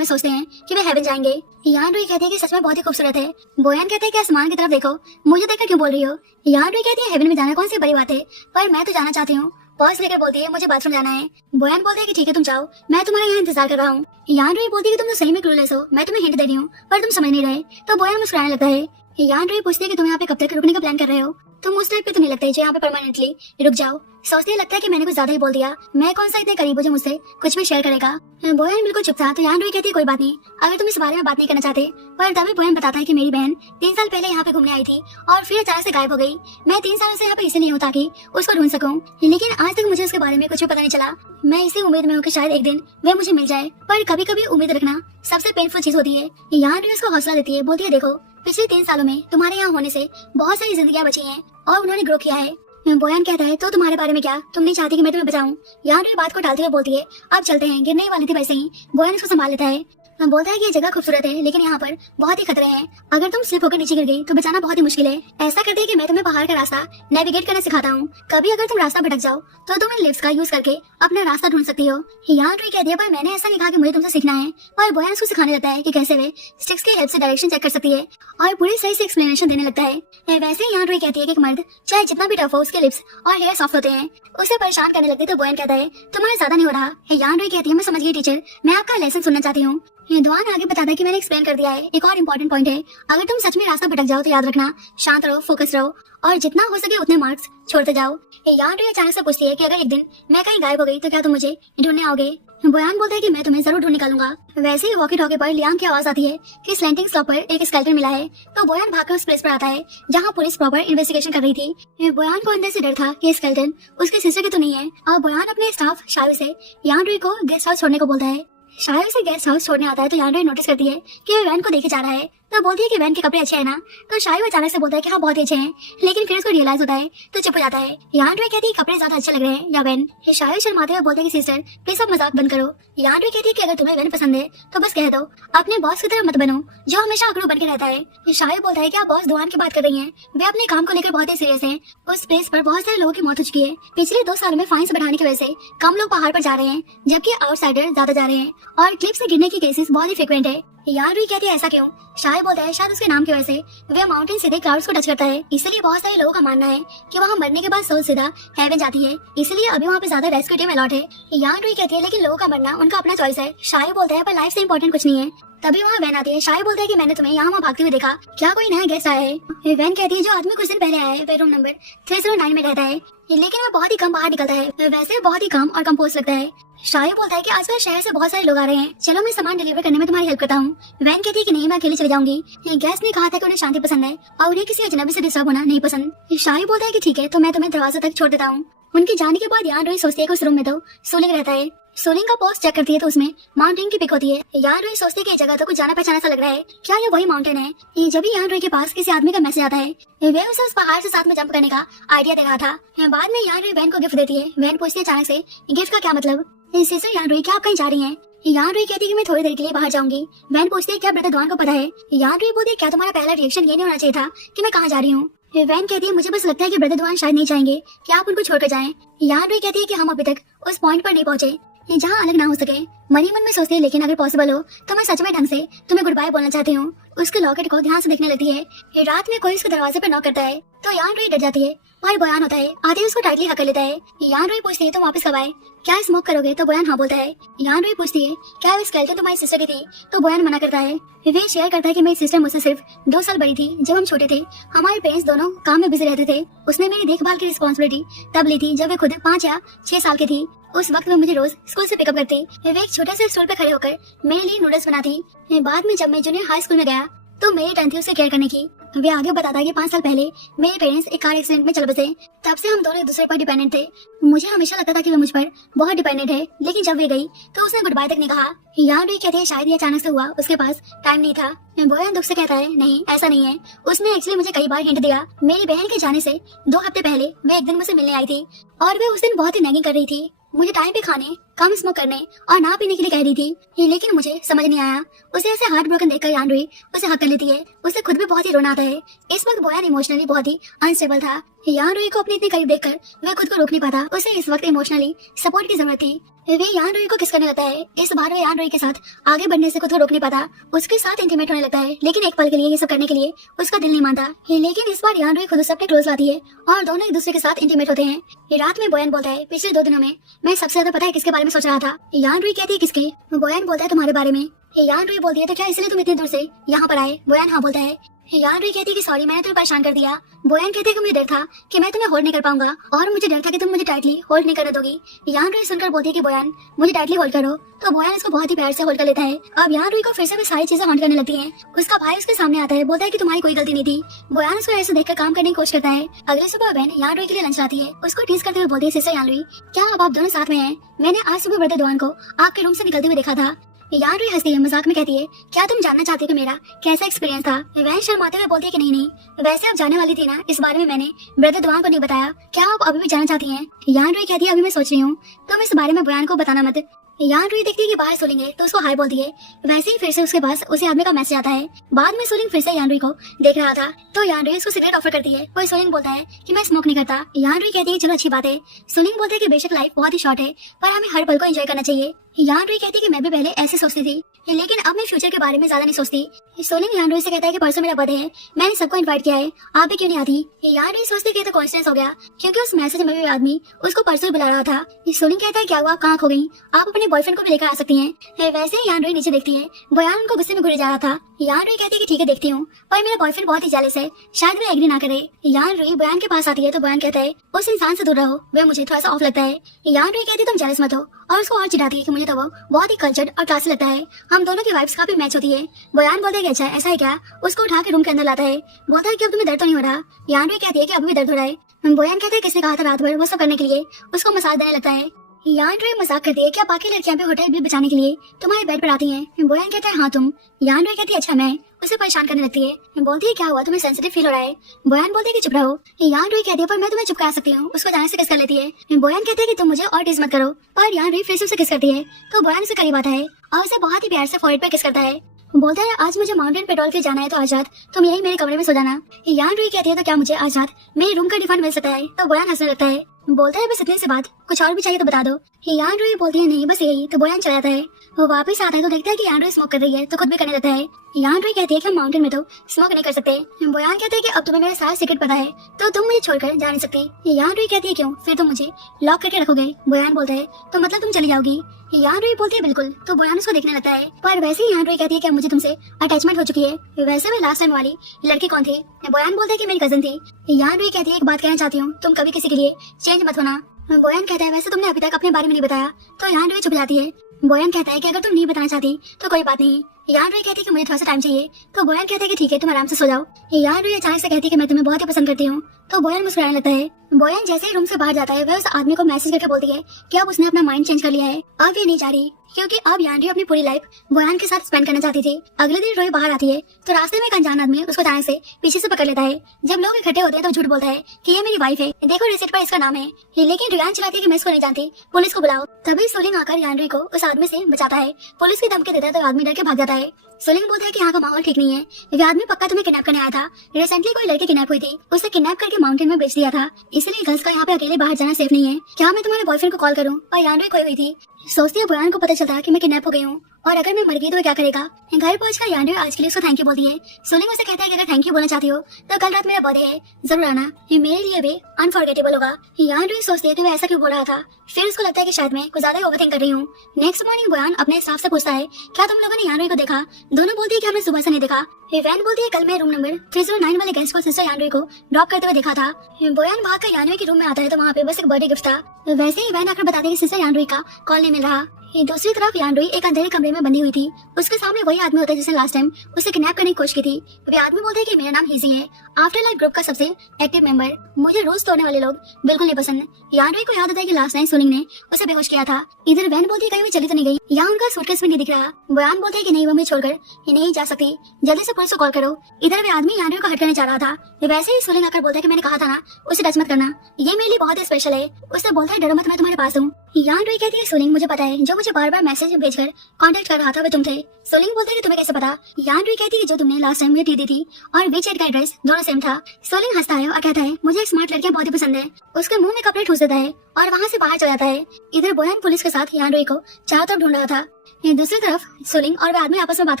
वे सोचते हैं कि वे हेवन जाएंगे। यान रुई कहती है कि सच में बहुत ही खूबसूरत है। बोयान कहते हैं कि आसमान की तरफ देखो, मुझे देखकर क्यों बोल रही हो? यान रुई कहती है हेवन में जाना कौन सी बड़ी बात है, पर मैं तो जाना चाहती हूँ। पॉज लेकर बोलती है मुझे बाथरूम जाना है। बोयान बोलता है कि ठीक है तुम जाओ, मैं तुम्हारे यहाँ इंतजार कर रहा हूँ। यान रुई बोलती है कि तुम तो सही में क्लूलेस हो, मैं तुम्हें हिंट दे रही हूँ पर तुम समझ नहीं रहे। तो बोयान मुस्कुराने लगता है। यान रुई पूछती है कि तुम यहाँ पे कब तक रुकने का प्लान कर रहे हो? तुम उस टाइप पे तो नहीं लगता है जो यहाँ पे परमानेंटली रुक जाओ। सोचते लगता है कि मैंने कुछ ज्यादा ही बोल दिया, मैं कौन सा इतने करीब हूँ जो मुझसे कुछ भी शेयर करेगा। बोयान बिल्कुल चुप था तो यान रुई कहती है कोई बात नहीं, अगर तुम इस बारे में बात नहीं करना चाहते। पर तभी बोयान बताता है कि मेरी बहन 3 साल पहले यहाँ पे घूमने आई थी और फिर अचानक से गायब हो गई। मैं 3 सालों से यहाँ पे इसलिए हूँ ताकि उसको ढूंढ सकूँ, लेकिन आज तक मुझे उसके बारे में कुछ भी पता नहीं चला। मैं इसी उम्मीद में हूँ कि शायद एक दिन वह मुझे मिल जाए, पर कभी कभी उम्मीद रखना सबसे पेनफुल चीज होती है। यान रुई उसको हौसला देती है, बोलती है देखो पिछले 3 सालों में तुम्हारे यहाँ होने से बहुत सारी जिंदगियां बची हैं और उन्होंने ग्रो किया है। बोयान कहता है तो तुम्हारे बारे में क्या, तुम नहीं चाहती कि मैं तुम्हें बचाऊं? यान रुई बात को टालते हुए बोलती है अब चलते हैं, गिरने ही वाली थी वैसे ही बोयान उसको संभाल लेता है। बोलता है कि ये जगह खूबसूरत है लेकिन यहाँ पर बहुत ही खतरे हैं। अगर तुम स्लिप होकर नीचे गिर गई तो बचाना बहुत ही मुश्किल है। ऐसा करते हैं कि मैं तुम्हें पहाड़ का रास्ता नेविगेट करना सिखाता हूँ। कभी अगर तुम रास्ता भटक जाओ तो तुम इन लिफ्ट्स का यूज करके अपना रास्ता ढूंढ सकती हो। यहाँ रुई कहती है पर मैंने ऐसा नहीं कहा कि मुझे तुमसे सीखना है। और बोयान उसको सिखाने लगता है कि कैसे वे स्टिक्स की हेल्प से डायरेक्शन चेक कर सकती है और पूरी सही से एक्सप्लेनेशन देने लगता है। वैसे यहाँ रुई कहती है कि एक मर्द चाहे जितना भी टफ हो उसके लिप्स और हेयर सॉफ्ट होते हैं। उसे परेशान करने लगती है तो बोयान कहता है तुम्हारा ज्यादा नहीं हो रहा। यहाँ रुई कहती है मैं समझ गई टीचर, मैं आपका लेसन सुनना चाहती हूँ। दुआन आगे बताता है कि मैंने एक्सप्लेन कर दिया है। एक और इम्पोर्टेंट पॉइंट है, अगर तुम सच में रास्ता भटक जाओ तो याद रखना शांत रहो, फोकस रहो और जितना हो सके उतने मार्क्स छोड़ते जाओ। यान रुई अचानक से पूछती है कि अगर एक दिन मैं कहीं गायब हो गई तो क्या तुम मुझे ढूंढने आओगे। बोयान बोलता है कि मैं तुम्हें जरूर ढूंढ निकालूंगा। वैसे ही वॉकी टॉकी पर लियांग की आवाज आती है कि स्लैंटिंग स्लॉप पर एक स्केलेटन मिला है। तो बोयान भागकर उस प्लेस पर आता है जहाँ पुलिस प्रॉपर इन्वेस्टिगेशन कर रही थी। बोयान को अंदर से डर था कि स्केलेटन उसके सिस्टर की तो नहीं है और बोयान अपने स्टाफ शायु से यान रुई को गेस्ट हाउस छोड़ने को बोलता है। शायद से गेस्ट हाउस छोड़ने आता है तो यान रुई नोटिस करती है कि वह वैन को देखे जा रहा है। तो बोलती है कि वैन के कपड़े अच्छे हैं ना। तो शायद अचानक से बोलता है कि हाँ बहुत अच्छे हैं, लेकिन फिर उसको रियलाइज होता है तो चुप हो जाता है। यान रुई कहती है कपड़े ज्यादा अच्छे लग रहे हैं या वैन। शायद शर्माते हुए बोलते हैं कि सिस्टर प्लीज अब मजाक बंद करो। यान रुई कहती है कि अगर तुम्हें वैन पसंद है तो बस कह दो, अपने बॉस की तरह मत बनो जो हमेशा अगड़ू बन के रहता है। शायद बोलता है कि आप बॉस दुआन की बात कर रही हैं, वे अपने काम को लेकर बहुत ही सीरियस हैं। उस प्लेस पर बहुत सारे लोगों की मौत हो चुकी है। पिछले 2 सालों में फाइन्स बढ़ाने की वजह से कम लोग पहाड़ पर जा रहे हैं जबकि आउटसाइडर ज्यादा जा रहे हैं और क्लिफ से गिरने के केसेस बहुत ही फ्रिक्वेंट है। यान रुई कहती है ऐसा क्यों। शायद बोलता है शायद उसके नाम की वजह से वह माउंटेन सीधे क्लाउड्स को टच करता है, इसलिए बहुत सारे लोगों का मानना है कि वहाँ मरने के बाद सोल सीधा हेवन जाती है, इसलिए अभी वहाँ पे ज्यादा रेस्क्यू टीम अलॉट है। यान रुई कहती है लेकिन लोगों का मरना उनका अपना चॉइस है। शायद बोलता है पर लाइफ से इंपॉर्टेंट कुछ नहीं है। तभी वहाँ वैन आती है। शायद बोलता है कि मैंने तुम्हें यहाँ भागते हुए देखा, क्या कोई नया गेस्ट आया है। वैन कहती है जो आदमी कुछ दिन पहले आया है बेडरूम नंबर 309 में रहता है, लेकिन वह बहुत ही कम बाहर निकलता है। वैसे बहुत ही कम और कंपोज लगता है। शायद बोलता है कि आजकल शहर से बहुत सारे लोग आ रहे हैं, चलो मैं सामान डिलीवर करने में तुम्हारी हेल्प करता हूँ। वैन कहती है कि नहीं मैं अकेली चली जाऊंगी। गेस्ट ने कहा था कि उन्हें शांति पसंद है और उन्हें किसी अजनबी से डिस्टर्ब होना नहीं पसंद। शायद बोलता है कि ठीक है तो मैं तुम्हें दरवाजे तक छोड़ देता हूँ। उनके जाने के बाद यान रुई सोचती है कि उस रूम में तो सोलिंग रहता है। सोलिंग का पोस्ट चेक करती है तो उसमें माउंटेन की पिक होती है। यान रुई सोचती है कि जगह तो कुछ जाना पहचाना सा लग रहा है, क्या ये वही माउंटेन है। जब भी यान रुई के पास किसी आदमी का मैसेज आता है, वह उसे उस पहाड़ से साथ में जंप करने का आइडिया दे रहा था। बाद में यान रुई वैन को गिफ्ट देती है। वैन पूछती है अचानक से गिफ्ट का क्या मतलब। सिस्टर यान रुई क्या आप कहीं जा रही हैं। यान रुई कहती है कि मैं थोड़ी देर के लिए बाहर जाऊंगी। वैन पूछती है क्या ब्रदर दुआन को पता है। यान रुई बोलती है क्या तुम्हारा पहला रिएक्शन ये नहीं होना चाहिए था कि मैं कहाँ जा रही हूँ। वैन कहती है मुझे बस लगता है कि ब्रदर दुआन शायद नहीं चाहेंगे कि आप उनको छोड़कर जाएं। यान रुई कहती है कि हम अभी तक उस पॉइंट पर नहीं पहुंचे जहाँ अलग ना हो सके। मनी मन में सोचती है लेकिन अगर पॉसिबल हो तो मैं सच में ढंग से तुम्हें गुड बाय बोलना चाहती हूँ। उसके लॉकेट को ध्यान से देखने लगती है। रात में कोई उसके दरवाजे पर नॉक करता है तो यान रुई डर जाती है और बोयान होता है, आते ही उसको टाइटली हक कर लेता है। यान रुई पूछती है तुम वापस कब आए, क्या स्मोक करोगे। तो बोयान हाँ बोलता है। यान रुई पूछती है क्या वो स्केलेटन तुम्हारी सिस्टर की थी। तो बोयान मना करता है। वे शेयर करता है कि मेरी सिस्टर मुझसे सिर्फ 2 साल बड़ी थी। जब हम छोटे थे हमारे पेरेंट्स दोनों काम में बिजी रहते थे। उसने मेरी देखभाल की रिस्पॉन्सिबिलिटी तब ली थी जब वे खुद 5 या 6 साल की थी। उस वक्त वो मुझे रोज स्कूल से पिकअप करती। वे एक छोटे से स्टूल पर खड़े होकर मेरे लिए नूडल्स बनाती। बाद में जब मैं जूनियर हाई स्कूल में गया तो मेरी टर्न थी उसे केयर करने की। वे आगे बताता है कि 5 साल पहले मेरे पेरेंट्स एक कार एक्सीडेंट में चल बसे। तब से हम दोनों एक दूसरे पर डिपेंडेंट थे। मुझे हमेशा लगता था कि वे मुझ पर बहुत डिपेंडेंट है, लेकिन जब वे गई तो उसने गुड बाय तक नहीं कहा। यान रुई कहती है शायद ये अचानक से हुआ, उसके पास टाइम नहीं था। बोयान दुख से कहता है नहीं ऐसा नहीं है, उसने एक्चुअली मुझे कई बार हिंट दिया। मेरी बहन के जाने से 2 हफ्ते पहले वे एक दिन मुझसे मिलने आई थी और वे उस दिन बहुत ही नैगिंग कर रही थी। मुझे टाइम पे खाने, कम स्मोक करने और ना पीने के लिए कह रही थी, लेकिन मुझे समझ नहीं आया। उसे ऐसे हार्ट ब्रोकन देखकर यान रुई उसे हक कर लेती है। उसे खुद भी बहुत ही रोना आता है। इस वक्त बोयान इमोशनली बहुत ही अनस्टेबल था। यान रुई को अपने इतने करीब देखकर वह खुद को रोक नहीं पाता। उसे इस वक्त इमोशनली सपोर्ट की जरूरत थी। वे यान रुई को किस करने लगता है। इस बार वे यान रुई के साथ आगे बढ़ने से खुद को रोक नहीं पाता। उसके साथ इंटीमेट होने लगता है, लेकिन एक पल के लिए ये सब करने के लिए उसका दिल नहीं मानता। लेकिन इस बार यान रुई खुद उसे अपने क्लोज लाती है और दोनों एक दूसरे के साथ इंटीमेट होते हैं। रात में बोयान बोलता है पिछले 2 दिनों में मैं सबसे ज्यादा पता है किसके बारे में सोच रहा था। यान रुई कहती है किसके। बोयान बोलता है तुम्हारे बारे में। यान रुई बोलती है तो क्या इसलिए तुम इतनी दूर से यहाँ पर आए। बोयान हाँ बोलता है। यान रुई कहती है कि सॉरी मैंने तुम्हें परेशान कर दिया। बोयान कहते हैं कि मुझे डर था कि मैं तुम्हें होल्ड नहीं कर पाऊंगा और मुझे डर था कि तुम मुझे टाइटली होल्ड नहीं करने दोगी। यान रुई सुनकर बोलती है कि बोयान मुझे टाइटली होल्ड करो। तो बोयान इसको बहुत ही प्यार से होल्ड कर लेता है। अब यान रुई को फिर से भी सारी चीजें हॉन्ट करने लगती हैं। उसका भाई उसके सामने आता है, बोलता है कि तुम्हारी कोई गलती नहीं थी। बोयान उसको ऐसे देखकर काम करने की कोशिश करता है। अगले सुबह बहन यान रुई के लिए लंच लाती है। उसको टीज करते हुए बोलती है सिस्टर यान रुई क्या अब आप दोनों साथ में हैं। मैंने आज सुबह ब्रदर दुआन को आपके रूम से निकलते हुए देखा था। यान रुई हंसती है, मजाक में कहती है क्या तुम जानना चाहती हो कि मेरा कैसा एक्सपीरियंस था। वह शर्माते हुए बोलती है कि नहीं वैसे आप जाने वाली थी ना, इस बारे में मैंने ब्रदर दुआन को नहीं बताया, क्या आप अभी भी जानना चाहती हैं। यान रुई कहती है अभी मैं सोच रही हूँ तुम इस बारे में बोयान को बताना मत। यान रुई देखती है कि बाहर सोलिंग है तो उसको हाय बोलती है। वैसे ही फिर से उसके पास उसी आदमी का मैसेज आता है। बाद में सोलिंग फिर से यान रुई को देख रहा था तो यान रुई उसको सिगरेट ऑफर करती है। वही सोलिंग बोलता है कि मैं स्मोक नहीं करता। यान रुई कहती है चलो अच्छी बात है। सोलिंग बोलते है कि बेशक लाइफ बहुत ही शॉर्ट है पर हमें हर पल को एंजॉय करना चाहिए। यान रुई कहती है कि मैं भी पहले ऐसे सोचती थी लेकिन अब मैं फ्यूचर के बारे में ज्यादा नहीं सोचती। सोलिंग यान रुई से कहता है कि परसों मेरा बर्थडे है, मैंने सबको इनवाइट किया है, आप भी क्यों नहीं आती। यान रुई सोचती कि तो कोइंसिडेंस हो गया क्योंकि उस मैसेज में भी आदमी उसको परसों ही बुला रहा था। सोलिंग कहता है क्या हुआ, कहाँ खो गई, आप अपने बॉयफ्रेंड को भी लेकर आ सकती हैं। वैसे ही यान रुई नीचे देखती है, बयान उनको गुस्से में घुरे जा रहा था। यान रुई कहती है कि ठीक है देखती हूँ पर मेरा बॉयफ्रेंड बहुत ही जेलस है, शायद वो एग्री ना करे। यान रुई बयान के पास आती है तो बयान कहता है उस इंसान से दूर रहो, वह मुझे थोड़ा सा ऑफ लगता है। यान रुई कहती है तुम जेलस मत हो और उसको और चिढ़ाती है कि मुझे तो वो बहुत ही कल्चर्ड और क्लासी लगता है, हम दोनों की वाइब्स काफी मैच होती है। बयान बोलते है कि अच्छा ऐसा है क्या, उसको उठा के रूम के अंदर लाता है। बोलता है कि अब तुम्हें दर्द तो नहीं हो रहा। यान रुई कहती है कि अब भी दर्द हो रहा है। बयान कहता है किसने कहा था रात भर वो सब करने के लिए, उसको मसाज देने लगता है। यान रुई मजाक करती है क्या बाकी लड़कियां भी होटल बिल बचाने के लिए तुम्हारे बेड पर आती हैं। बोयान कहता है हाँ तुम। यान रुई कहती है अच्छा मैं, उसे परेशान करने लगती है। बोलती है क्या हुआ, तुम्हें सेंसिटिव फील हो रहा है। बोयान बोलती है कि चुप रहो। यान रुई कहती है पर मैं तुम्हें चुप करा सकती हूँ, उसको जाने से किस कर लेती है। बोयान कहती है कि तुम मुझे और टीज मत करो पर यान रुई फिर से उसे किस करती है तो बोयान उसे करीब आता है और उसे बहुत ही प्यार से फोrehead पर किस करता है। बोलता है आज मुझे माउंटेन पेट्रोल के जाना है तो आज रात तुम यही मेरे कमरे में सो जाना। यान रुई कहती है तो क्या मुझे आज रात मेरे रूम का रिफंड मिल सकता है तो बोयान हंसने लगता है। बोलता है बस इतनी सी बात, कुछ और भी चाहिए तो बता दो। यान रुई बोलती है नहीं बस यही, तो बोयान चला जाता है। वो वापस आता है तो देखता है कि यान रुई स्मोक कर रही है तो खुद भी करने लगता है। यान रुई कहती है कि हम माउंटेन में तो स्मोक नहीं कर सकते। बोयान कहते हैं कि अब तुम्हें मेरा सारा सीक्रेट पता है तो तुम मुझे छोड़कर जा नहीं सकती। यान रुई कहती है क्यों, फिर तुम मुझे लॉक करके रखोगे। बोयान बोलता है तो मतलब तुम चली जाओगी। यान रुई बोलती है बिल्कुल, तो बोयान उसको देखने लगता है पर वैसे ही यान रुई कहती है कि मुझे तुमसे अटैचमेंट हो चुकी है। वैसे में लास्ट टाइम वाली लड़की कौन थी। बोयान बोलता है कि मेरी कजन थी। यान रुई कहती है एक बात कहना चाहती हूँ, तुम कभी किसी के लिए चेंज मत होना। बोयान कहता है वैसे तुमने अभी तक अपने बारे में नहीं बताया तो यान रुई चुप जाती है। बोयान कहता है कि अगर तुम नहीं बताना चाहती तो कोई बात नहीं। यान रुई कहती है कि मुझे थोड़ा सा टाइम चाहिए तो बोयान कहता है कि ठीक है तुम आराम से सो जाओ। यान रुई अचानक से कहती है कि मैं तुम्हें बहुत ही पसंद करती हूँ तो बोयान मुस्कुराने लगता है। बोयान जैसे ही रूम से बाहर जाता है वह उस आदमी को मैसेज करके बोलती है कि अब उसने अपना माइंड चेंज कर लिया है, अब ये नहीं जा रही क्योंकि अब यान रुई अपनी पूरी लाइफ बोयान के साथ स्पेंड करना चाहती थी। अगले दिन रोई बाहर आती है तो रास्ते में एक अनजान आदमी उसको अचानक से पीछे से पकड़ लेता है। जब लोग इकट्ठे होते हैं तो झूठ बोलता है कि ये मेरी वाइफ है, देखो रिसिप्ट पर इसका नाम है। लेकिन रियान चिल्लाती है कि मैं इसको नहीं जानती, पुलिस को बुलाओ। तभी सोलिंग आकर यान रुई को उस आदमी से बचाता है। पुलिस की धमकी देता है तो आदमी डर के भाग जाता है। सोलिंग बोलता है कि यहाँ का माहौल ठीक नहीं है, ये आदमी पक्का तुम्हें किडनैप करने आया था। रिसेंटली कोई लड़की किडनैप हुई थी, उसे किडनैप करके माउंटेन में बेच दिया था, इसलिए गर्ल्स का यहाँ पे अकेले बाहर जाना सेफ नहीं है। क्या मैं तुम्हारे बॉयफ्रेंड को कॉल करूँ। और यान रुई खोई हुई थी। सोचती है बोयान को पता चलता है कि मैं किडनैप हो गई हूँ और अगर मैं मर गई तो क्या करेगा। घर पहुंचकर यान रुई आज के लिए उसको थैंक यू बोलती है। सोलिंग उसे कहता है कि अगर थैंक यू बोलना चाहती हो तो कल रात मेरा बर्थडे है, जरूर आना, ये मेरे लिए भी अनफॉरगेटेबल होगा। यान रुई सोचती है कि वह ऐसा क्यों बोल रहा था, फिर उसको लगता है कि शायद मैं कुछ ज्यादा ओवरथिंक कर रही हूँ। नेक्स्ट मॉर्निंग बोयान अपने स्टाफ से पूछता है क्या तुम लोगों ने यान रुई को देखा। दोनों बोलती है कि हमने सुबह से नहीं देखा। वैन बोलती है कल मैं रूम नंबर 309 वाले गेस्ट को सिस्टर यान रुई को ड्रॉप करते हुए देखा था। बोयान भागकर यान रुई के रूम में आता है तो वहाँ पे बस एक बर्थडे गिफ्ट था। वैसे ही वैन आकर बताते हैं कि सिस्टर यान रुई का कॉल नहीं मिल रहा। दूसरी तरफ यान रुई एक अंधेरे कमरे में बंदी हुई थी। उसके सामने वही आदमी होता है जिसने लास्ट टाइम उसे किडनैप करने की कोशिश की थी। वे आदमी बोलते हैं कि मेरा नाम हेजी है, आफ्टर लाइफ ग्रुप का सबसे एक्टिव मेंबर, मुझे रूल्स तोड़ने वाले लोग बिल्कुल नहीं पसंद। यान रुई को याद आता है कि लास्ट नाइट सोलिंग ने उसे बेहोश किया था। इधर वैन बोलती है कहीं वो चली तो नहीं गई, यहाँ उनका सूटकेस भी नहीं दिख रहा। बयान बोलते है कि नहीं वो मुझे छोड़कर ये नहीं जा सकती, जल्दी से पुलिस को कॉल करो। इधर वे आदमी यान रुई को हट करने जा रहा था। वैसे ही सोलिंग आकर बोलता है कि मैंने कहा था ना उसे टच मत करना, ये मेरे लिए बहुत ही स्पेशल है। उससे बोलता है डरो मत, मैं तुम्हारे पास हूँ। यान रुई कहती है सोलिंग मुझे पता है, जो मुझे बार बार मैसेज भेजकर कांटेक्ट कर रहा था वो तुम थे। सोलिंग बोलता है कि तुम्हें कैसे पता। यान रुई कहती है कि जो तुमने लास्ट टाइम मुझे दी थी और वीचैट का एड्रेस दोनों सेम था। सोलिंग हंसता है और कहता है मुझे एक स्मार्ट लड़कियां बहुत ही पसंद है। उसके मुंह में कपड़े ठूस देता है और वहाँ से बाहर चला जाता है। इधर बोयान पुलिस के साथ यान रुई को चारों तरफ ढूंढ रहा था। दूसरी तरफ सोलिंग और वे आदमी आपस में बात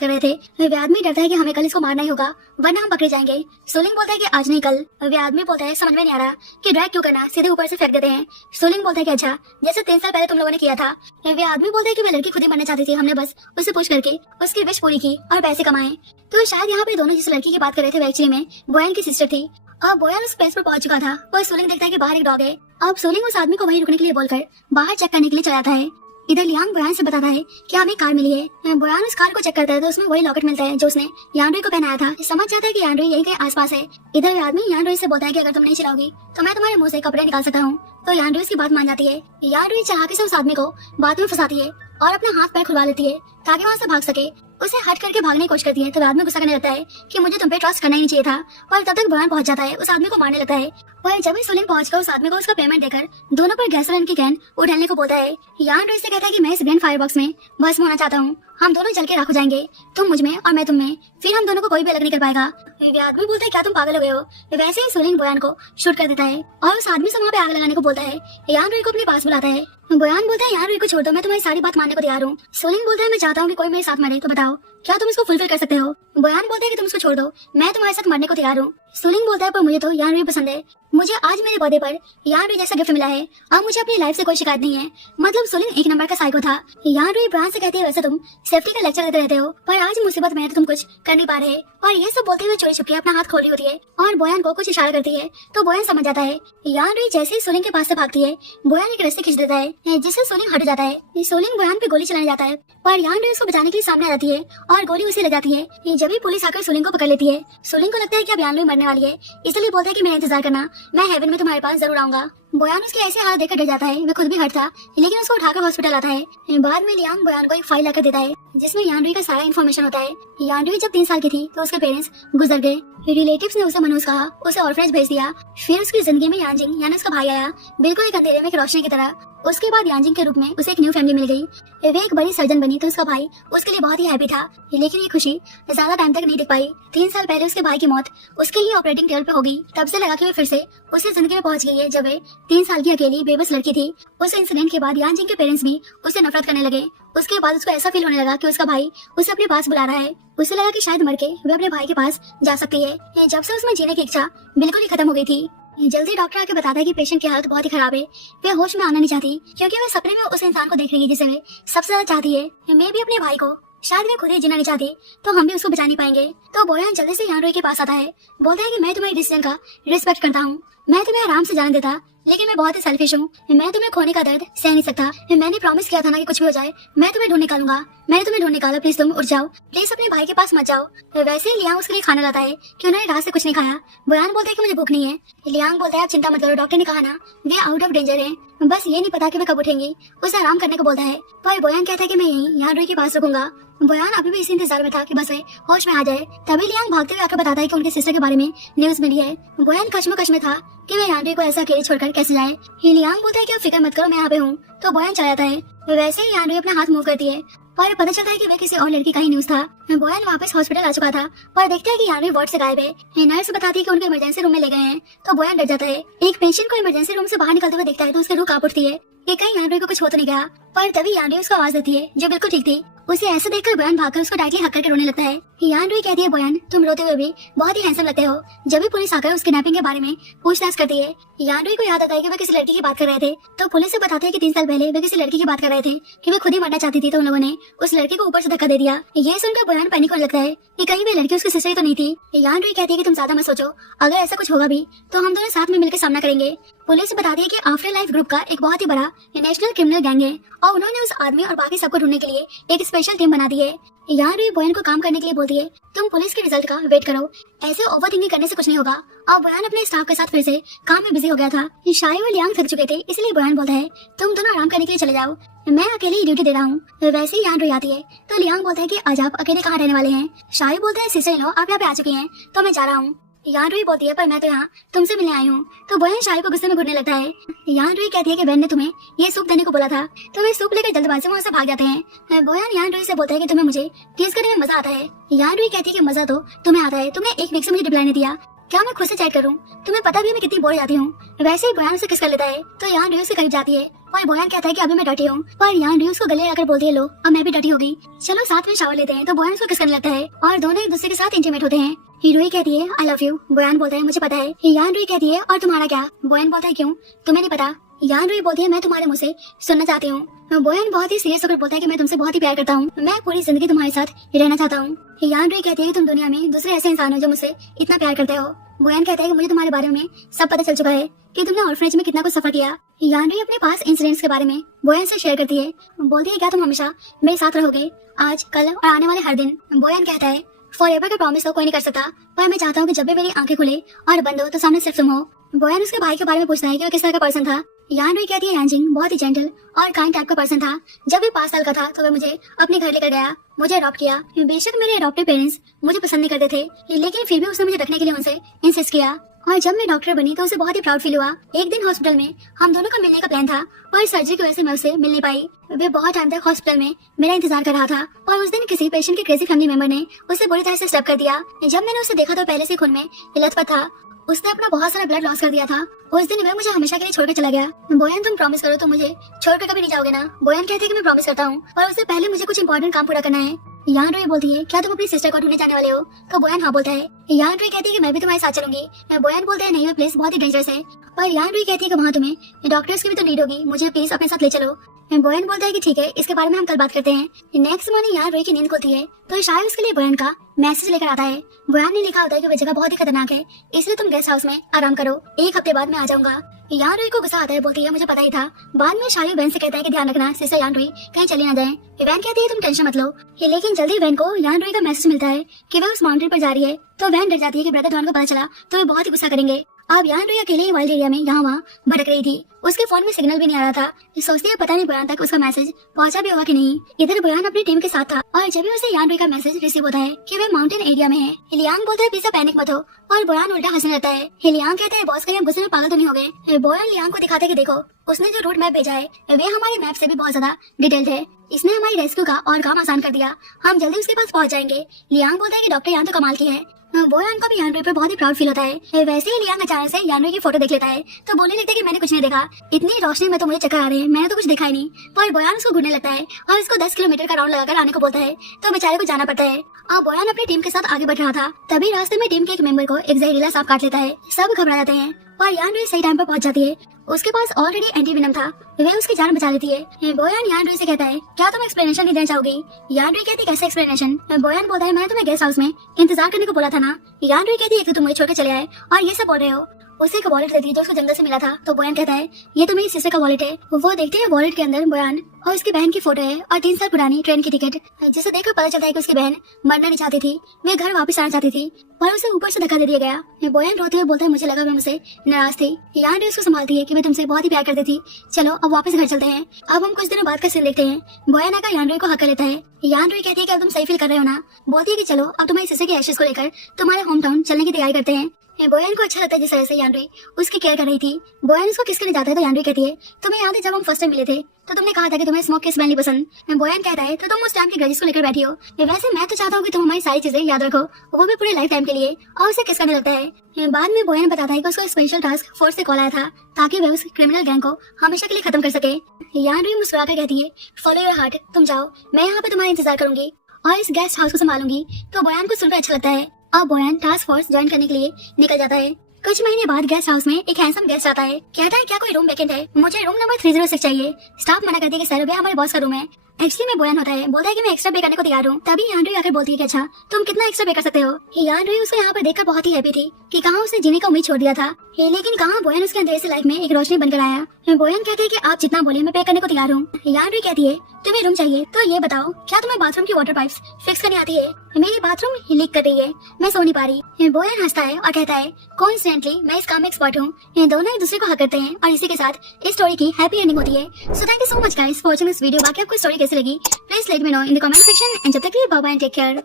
कर रहे थे। वे आदमी डरता है कि हमें कल इसको मारना ही होगा वरना हम पकड़े जाएंगे। सोलिंग बोलता है कि आज नहीं कल। वे आदमी बोलता है समझ में नहीं आ रहा कि ड्रैग क्यों करना, सीधे ऊपर से फेंक देते हैं। सोलिंग बोलता है कि अच्छा जैसे 3 साल पहले तुम लोगों ने किया था। वे आदमी बोलता है कि वह लड़की खुद ही मरना चाहती थी, हमने बस उससे पूछ करके उसकी विश पूरी की और पैसे कमाए। तो शायद यहाँ पे दोनों जिस लड़की की बात कर रहे थे वो एक्चुअली में बोयान की सिस्टर थी। अब बोयान उस प्लेस पर पहुंच चुका था। वो सोलिंग देखता है कि बाहर एक डॉग है। अब सोलिंग उस आदमी को वहीं रुकने के लिए बोलकर बाहर चेक करने के लिए चला जाता है। इधर लियांग बोयान से बताता है कि हमें कार मिली है। बोयान उस कार को चेक करता है तो उसमें वही लॉकेट मिलता है जो उसने यान रुई को पहनाया था। समझ जाता है कि यान रुई यहीं के आसपास है। इधर आदमी यान रुई से बोलता है कि अगर तुम नहीं चलाओगी तो मैं तुम्हारे मुंह से कपड़े निकाल सकता हूँ। तो यान रुई इसकी बात मान जाती है। यान रुई चालाकी से उस आदमी को बात में फंसाती है और अपना हाथ पैर खुलवा लेती है ताकि वहाँ से भाग सके। उसे हट करके भागने की कोशिश करती है, तो आदमी गुस्सा करने लगता है कि मुझे तुम पे ट्रस्ट करना ही नहीं चाहिए था। पर तब तक बयान पहुंच जाता है, उस आदमी को मारने लगता है। पर जब भी सुलिंग पहुंचकर उस आदमी को उसका पेमेंट देकर दोनों पर गैसोलीन की कैन उड़ाने को बोलता है, यान रोई से कहता है कि मैं इस ग्रैंड फायर बॉक्स में भस्म होना चाहता हूँ, हम दोनों जल के राख हो जाएंगे, तुम मुझ में और मैं तुम में, फिर हम दोनों को कोई भी अलग नहीं कर पाएगा। वे आदमी बोलता है क्या तुम पागल हो गए हो। वैसे ही सुलिंग बयान को शूट कर देता है और उस आदमी से वहाँ पे आग लगाने को बोलता है। यान रोई को अपने पास बुलाता है। बयान बोलता है यान रोई को छोड़ दो, मैं तुम्हारी सारी बात मानने को तैयार हूँ। सुलिंग बोलता है मैं चाहता हूँ कि कोई मेरे साथ मरे, तो बताओ क्या तुम इसको फुलफिल कर सकते हो। बयान बोलता है कि तुम इसको छोड़ दो, मैं तुम्हारे साथ मरने को तैयार हूँ। सुलिंग बोलता है पर मुझे तो यान रोई पसंद है, मुझे आज मेरे बर्थडे पर यान रोई जैसा गिफ्ट मिला है, अब मुझे अपनी लाइफ से कोई शिकायत नहीं है। मतलब सुलिंग एक नंबर का साइको था। यान रोई बयान से कहती है वैसे तुम सेफ्टी का लेक्चर देते रहते हो, पर आज मुसीबत में है तो तुम कुछ कर नहीं पा रहे। और ये सब बोलते हुए चोरी छुपके अपना हाथ खोली होती है और बोयान को कुछ इशारा करती है, तो बोयान समझ जाता है। यान रोई जैसे ही सुलिंग के पास से भागती है, बोयान एक रस्सी खींच देता है जिससे सुलिंग हट जाता है। सुलिंग बोयान पे गोली चलाने जाता है, पर यान रोई उसको बचाने के लिए सामने आ जाती है और गोली उसे लग जाती है। जब भी पुलिस आकर सुलिंग को पकड़ लेती है, सुलिंग को लगता है कि अब यान रोई मरने वाली है, इसलिए बोलता है कि मेरा इंतजार करना, मैं हेवन में तुम्हारे पास जरूर आऊंगा। बोयान उसके ऐसे हाल देखकर डर जाता है, वह खुद भी हट था, लेकिन उसको उठाकर हॉस्पिटल आता है। बाद में लियांग बोयान को एक फाइल लाकर देता है जिसमें यान रोई का सारा इन्फॉर्मेशन होता है। यान रोई जब 3 साल की थी तो उसके पेरेंट्स गुजर गए, रिलेटिव्स ने उसे मनहूस कहा, उसे ऑर्फनेज भेज दिया। फिर उसकी जिंदगी में यांजिंग यानी उसका भाई आया, बिल्कुल एक अंधेरे में एक रोशनी की तरह। उसके बाद यांजिंग के रूप में उसे एक न्यू फैमिली मिल गई। वे एक बड़ी सर्जन बनी तो उसका भाई उसके लिए बहुत ही हैप्पी था, लेकिन ये खुशी ज्यादा टाइम तक नहीं दिख पाई। 3 साल पहले उसके भाई की मौत उसके ही ऑपरेटिंग टेबल पे हो गई। तब से लगा कि वे फिर से उसी जिंदगी में पहुंच गई है जब वे 3 साल की अकेली बेबस लड़की थी। उस इंसिडेंट के बाद यांजिंग के पेरेंट्स भी उससे नफरत करने लगे। उसके बाद उसको ऐसा फील होने लगा कि उसका भाई उसे अपने पास बुला रहा है। उसे लगा कि शायद मर के वे अपने भाई के पास जा सकती है। जब से उसमें जीने की इच्छा बिल्कुल ही खत्म हो गई थी। जल्दी डॉक्टर आके बताता है कि पेशेंट की हालत बहुत ही खराब है, वे होश में आना नहीं चाहती क्योंकि वे सपने में उस इंसान को देख रही है जिसे वे सबसे ज्यादा चाहती है। मैं भी अपने भाई को, शायद वे खुद ही जीना नहीं चाहती तो हम भी उसको बचा नहीं पाएंगे। तो बोयान जल्दी से यान रोई के पास आता है, बोलता है कि मैं तुम्हारी डिसीजन का रिस्पेक्ट करता हूँ, मैं तुम्हें आराम से जाने देता, लेकिन मैं बहुत ही सेल्फिश हूँ, मैं तुम्हें खोने का दर्द सह नहीं सकता। मैंने प्रॉमिस किया था ना कि कुछ भी हो जाए मैं तुम्हें ढूंढ निकालूंगा, मैंने तुम्हें ढूंढ निकाला, प्लीज तुम उठ जाओ, प्लीज अपने भाई के पास मत जाओ। वैसे ही लियांग उसके लिए खाना लाता है कि उन्होंने रात से कुछ नहीं खाया। बोयान बोलता है कि मुझे भूख नहीं है। लियांग बोलता है आप चिंता मत करो, डॉक्टर ने कहा ना वे आउट ऑफ डेंजर है, बस ये नहीं पता कि वे कब उठेंगी। उसे आराम करने को बोलता है, पर बोयान कहता है कि मैं यहीं यान रोई के पास रुकूंगा। बोयान अभी भी इसी इंतजार में था कि बस वे होश में आ जाए। तभी लियांग भागते हुए आकर बताता है कि उनके सिस्टर के बारे में न्यूज मिली है। बोयान कश्मकश में था कि वे यान रोई को ऐसा अकेले छोड़कर कैसे जाए। लियांग बोलता है कि आप फिक्र मत करो, मैं यहाँ पे हूँ, तो बोयान चला जाता है। वैसे ही यान रोई अपना हाथ मूव करती है और पता चलता है कि वे किसी और लड़की का ही न्यूज था। बोयान वापस हॉस्पिटल आ चुका था, पर देखता है कि यान रोई वार्ड से गायब है। नर्स बताती है कि उनके इमरजेंसी रूम में ले गए हैं, तो बोयान डर जाता है। एक पेशेंट को इमरजेंसी रूम से बाहर निकलते हुए देखता है तो उसकी रूह कांप उठती है कि कहीं यान रोई को कुछ हो तो नहीं गया। पर तभी यान रोई उसको आवाज देती है जो बिल्कुल ठीक थी। उसे ऐसे देखकर बोयान भागकर उसको टाइटली हक करके रोने लगता है। यान रोई कहती है बोयान तुम रोते हुए भी बहुत ही हैंडसम लगते हो। जब भी पुलिस आकर उस किडनैपिंग के बारे में पूछताछ करती है, यान रोई को याद आता है कि वे किसी लड़की की बात कर रहे थे, तो पुलिस से बताते हैं कि 3 साल पहले वे किसी लड़की की बात कर रहे थे कि वे खुद ही मरना चाहती थी, तो उन लोगों ने उस लड़की को ऊपर से धक्का दे दिया। ये सुनकर बोयान पैनिक होने लगता है कि कहीं वे लड़की उसकी सिस्टर ही तो नहीं थी। यान रोई कहती है कि तुम ज्यादा मत सोचो, अगर ऐसा कुछ होगा भी तो हम दोनों साथ में मिलकर सामना करेंगे। पुलिस बताती है कि आफ्टर लाइफ ग्रुप का एक बहुत ही बड़ा नेशनल क्रिमिनल गैंग है और उन्होंने उस आदमी और बाकी सबको ढूंढने के लिए एक स्पेशल टीम बना दी है। यान रोई बोयान को काम करने के लिए बोलती है, तुम पुलिस के रिजल्ट का वेट करो, ऐसे ओवर थिंकिंग करने से कुछ नहीं होगा। और बोयान अपने स्टाफ के साथ फिर से काम में बिजी हो गया था। शाही और लियांग थक चुके थे, इसलिए बोयान बोलता है तुम दोनों आराम करने के लिए चले जाओ, मैं अकेले ही ड्यूटी दे रहा हूँ। वैसे ही यान रोई आती है तो लियांग बोलता है कि आज आप अकेले कहाँ रहने वाले हैं। शाही बोलता है सिस्टर इन लॉ आप यहाँ पे आ चुकी हैं तो मैं जा रहा हूँ। यान रोई बोलती है पर मैं तो यहाँ तुमसे मिलने आई हूँ, तो बोयान शाही को गुस्से में घुटने लगता है। यान रोई कहती है कि बहन ने तुम्हें ये सूप देने को बोला था, तो वे सूप लेकर जल्दबाजी वहाँ से भाग जाते हैं। बोयान यान रोई से बोलता है कि तुम्हें मुझे टीज करने में मजा आता है। यान रोई कहती है कि मजा तो तुम्हें आता है, तुमने 1 वीक से मुझे रिप्लाई नहीं दिया, क्या मैं खुद से चैट करूं? तुम्हें पता भी है मैं कितनी बोर जाती हूँ। वैसे ही बोयान उसे किस कर लेता है तो यान रोई उसके करीब जाती है और बोयान कहता है कि अभी मैं डटी हूँ, पर यान रोई उसको गले लगाकर बोलती है लो अब मैं भी डटी हो गई, चलो साथ में शावर लेते हैं। तो बोयान उसको किस करने लगता है और दोनों एक दूसरे के साथ इंटीमेट होते हैं। हीरोई कहती है आई लव यू, बोयान बोलता है मुझे पता है। यान रोई कहती है और तुम्हारा क्या? बोयान बोलता है क्यों, तुम्हें नहीं पता? यान रोई बोलती है मैं तुम्हारे मुंह से सुनना चाहती हूँ। बोयान बहुत ही सीरियस होकर बोलता है कि मैं तुमसे बहुत ही प्यार करता हूँ, मैं पूरी जिंदगी तुम्हारे साथ रहना चाहता हूँ। यान रोई कहती है कि तुम दुनिया में दूसरे ऐसे इंसान हो जो मुझसे इतना प्यार करते हो। बोयान कहता है कि मुझे तुम्हारे बारे में सब पता चल चुका है कि तुमने ऑर्फनेज में कितना कुछ सफर किया। यान रोई अपने पास इंसिडेंट्स के बारे में बोयान से शेयर करती है, बोलती है क्या तुम हमेशा मेरे साथ रहोगे, आज कल और आने वाले हर दिन। बोयान कहता है फॉरएवर का प्रॉमिस तो कोई नहीं कर सकता, पर मैं चाहता हूँ कि जब भी मेरी आंखें खुले और बंद हो तो सामने सिर्फ तुम हो। बोयान उसके भाई के बारे में पूछता है कि वो किस तरह का पर्सन था। यान रुई कहती है यांजिंग बहुत ही जेंटल और काइंड टाइप का पर्सन था। जब वे 5 साल का था तो वह मुझे अपने घर लेकर गया, मुझे अडॉप्ट किया। बेशक मेरे अडॉप्टेड पेरेंट्स मुझे पसंद नहीं करते थे, लेकिन फिर भी उसने मुझे रखने के लिए उनसे इंसिस्ट किया। और जब मैं डॉक्टर बनी तो उसे बहुत ही प्राउड फील हुआ। एक दिन हॉस्पिटल में हम दोनों का मिलने का प्लान था, पर सर्जरी की वजह से मैं उससे मिल नहीं पाई। वे बहुत टाइम तक हॉस्पिटल में मेरा इंतजार कर रहा था और उस दिन किसी पेशेंट के क्रेजी फैमिली मेंबर ने उसे बुरी तरह से स्टैब कर दिया। जब मैंने उसे देखा तो पहले से खून में लथपथ था। उसने अपना बहुत सारा ब्लड लॉस कर दिया था। उस दिन वह मुझे हमेशा के लिए छोड़कर चला गया। बोयान तुम प्रॉमिस करो तो मुझे छोड़कर कभी नहीं जाओगे ना? बोयान कहती है कि मैं प्रॉमिस करता हूँ, और उससे पहले मुझे कुछ इंपॉर्टेंट काम पूरा करना है। यान रुई बोलती है क्या तुम अपनी सिस्टर को ढूंढने जाने वाले हो? तो बोयान हाँ बोलता है। यान रुई कहती है कि मैं भी तुम्हारे साथ चलूंगी। बोयान बोलता है नहीं, वो प्लेस बहुत ही डेंजरस है। पर यान रुई कहती है कि वहाँ तुम्हें डॉक्टर्स की भी तो नीड होगी, मुझे प्लीज अपने साथ ले चलो। बोयान बोलता है कि ठीक है, इसके बारे में हम कल बात करते हैं। नेक्स्ट मॉर्निंग यान रुई की नींद खुलती है तो शायद उसके लिए बोयान का मैसेज लेकर आता है। बोयान ने लिखा होता है कि वह जगह बहुत ही खतरनाक है, इसलिए तुम गेस्ट हाउस में आराम करो, 1 हफ्ते बाद मैं आ जाऊंगा। यान रुई को गुस्सा आता है, बोलती है मुझे पता ही था। बाद में शायद वैन से कहता है कि ध्यान रखना सिस्टर यान रुई कहीं चली ना जाए। वैन कहती है तुम टेंशन मत लो, लेकिन जल्दी वैन को यान रुई का मैसेज मिलता है कि वह उस माउंटेन पर जा रही है। तो वैन डर जाती है कि ब्रदर डॉन को पता चला तो वे बहुत ही गुस्सा करेंगे। अब यान रुई अकेले ही वाइल्ड एरिया में यहाँ वहाँ भटक रही थी। उसके फोन में सिग्नल भी नहीं आ रहा था। सोचती है पता नहीं बोयान तक उसका मैसेज पहुंचा भी होगा कि नहीं। इधर बोयान अपनी टीम के साथ था और जब भी उसे यान रुई का मैसेज रिसीव होता है कि वे माउंटेन एरिया में है। हिलियांग बोलता है प्लीज पैनिक मत हो, और बोयान उल्टा हंसने लगता है। हिलियांग कहता है बॉस कहीं हम गुस्से में पागल तो नहीं हो गए। बोयान लियांग को दिखाते कि देखो उसने जो रूट मैप भेजा है वे हमारे मैप से भी बहुत ज्यादा डिटेल्ड है। इसने हमारी रेस्क्यू का और काम आसान कर दिया, हम जल्दी उसके पास पहुंच जाएंगे। लियांग बोलता है कि डॉक्टर यान तो कमाल की है। बोयान को भी यान रुई पर बहुत ही प्राउड फील होता है। वैसे ही लियांग अचानक से यान रुई की फोटो देख लेता है तो बोलने लगता है कि मैंने कुछ नहीं देखा, इतनी रोशनी में तो मुझे चक्कर आ रहे हैं, मैंने तो कुछ देखा ही नहीं। पर बोयान उसको घूरने लगता है और उसको 10 किलोमीटर का राउंड लगाकर आने को बोलता है, तो बेचारे को जाना पड़ता है। अब बोयान अपनी टीम के साथ आगे बढ़ रहा था, तभी रास्ते में टीम के एक मेंबर को एक जहरीला सांप काट लेता है। सब घबरा जाते हैं और यान रुई सही टाइम पर पहुंच जाती है। उसके पास ऑलरेडी एंटीवेनम था, वह उसकी जान बचा लेती है। बोयान यान रुई से कहता है क्या तुम एक्सप्लेनेशन नहीं देना चाहोगी? यान रुई कहती है कैसे एक्सप्लेनेशन? बोयान बोलता है मैंने तुम्हें गेस्ट हाउस में इंतजार करने को बोला था ना। यान रुई कहती है कि तुम मुझे छोड़कर चले आए और ये सब बोल रहे हो। उसे एक वॉलेट देती है जो उसको जंगल से मिला था। तो बोयान कहता है ये तो मेरी सिस्टर का वॉलेट है। वो देखती है वॉलेट के अंदर बोयान और उसकी बहन की फोटो है और 3 साल पुरानी ट्रेन की टिकट, जिसे देखकर पता चलता है कि उसकी बहन मरना नहीं चाहती थी, वे घर वापस आना चाहती थी, पर उसे ऊपर से धक्का दे दिया गया। बोयान रोते हुए बोलता है मुझे लगा मैं मुझसे नाराज थी। यान रुई उसको संभालती है कि मैं तुमसे बहुत ही प्यार करती थी, चलो अब वापस घर चलते हैं। अब हम कुछ दिनों बाद का सीन देखते हैं। बोयान आकर यान रुई को हक कर लेता है। यान रुई कहती है कि अब तुम सही फील कर रहे हो ना? बोलती है कि चलो अब तुम्हारी सिस्टर के एशेस को लेकर तुम्हारे होम टाउन चलने की तैयारी करते हैं। बोयान को अच्छा लगता है जिस तरह से यान रुई उसकी केयर कर रही थी। बोयान उसको किस करने जाता है तो यान रुई कहती है तुम्हें याद है जब हम फर्स्ट टाइम मिले थे तो तुमने कहा था कि तुम्हें स्मोक की स्मेल नहीं पसंद। बोयान कहता है तो तुम उस टाइम के ग्रजेस को लेकर बैठी हो। वैसे मैं तो चाहता हूँ कि तुम हमारी सारी चीजें याद रखो, वो भी पूरे लाइफ टाइम के लिए, और उसे किस करने लगता है। बाद में बोयान बताता है कि उसको स्पेशल टास्क फोर्स से कॉल आया था ताकि वह उस क्रिमिनल गैंग को हमेशा के लिए खत्म कर सके। यान रुई मुस्कुराकर कहती है फॉलो योर हार्ट, तुम जाओ, मैं यहाँ पे तुम्हारा इंतजार करूंगी और इस गेस्ट हाउस को संभालूंगी। तो बोयान को सुनकर अच्छा लगता है और बोयान टास्क फोर्स ज्वाइन करने के लिए निकल जाता है। कुछ महीने बाद गेस्ट हाउस में एक हैंडसम गेस्ट आता है, कहता है क्या कोई रूम वैकेंट है, मुझे रूम नंबर 306 चाहिए। स्टाफ मना करती है कि सर वह हमारे बॉस का रूम है। एक्चुअली में बोयान होता है, बोलता है कि मैं एक्स्ट्रा पे करने को तैयार हूँ। तभी यान रुई आकर बोलती है कि अच्छा तुम कितना एक्स्ट्रा पे कर सकते हो। यान रुई उसको यहाँ पर देखकर बहुत ही हैप्पी थी कि कहाँ उसने जीने का उम्मीद छोड़ दिया था, लेकिन कहाँ बोयान उसके अंधेरे से लाइफ में एक रोशनी बनकर आया। बोयान कहते हैं कि आप जितना बोले मैं पे करने को तैयार हूँ। यान रुई कहती है तुम्हें रूम चाहिए तो ये बताओ क्या तुम्हें बाथरूम की वाटर पाइप्स फिक्स करनी आती है? मेरी बाथरूम लीक कर रही है, मैं सो नहीं पा रही। बोयान हंसता है और कहता है कोइंसिडेंटली मैं इस काम में एक्सपर्ट हूँ। ये दोनों एक दूसरे को हक करते हैं और इसी के साथ इस स्टोरी की हैप्पी एंडिंग होती है। So thank you so much guys for watching this video. बाकी आपको स्टोरी कैसी लगी please let me know in the comment section and जब तक के लिए bye bye and take care.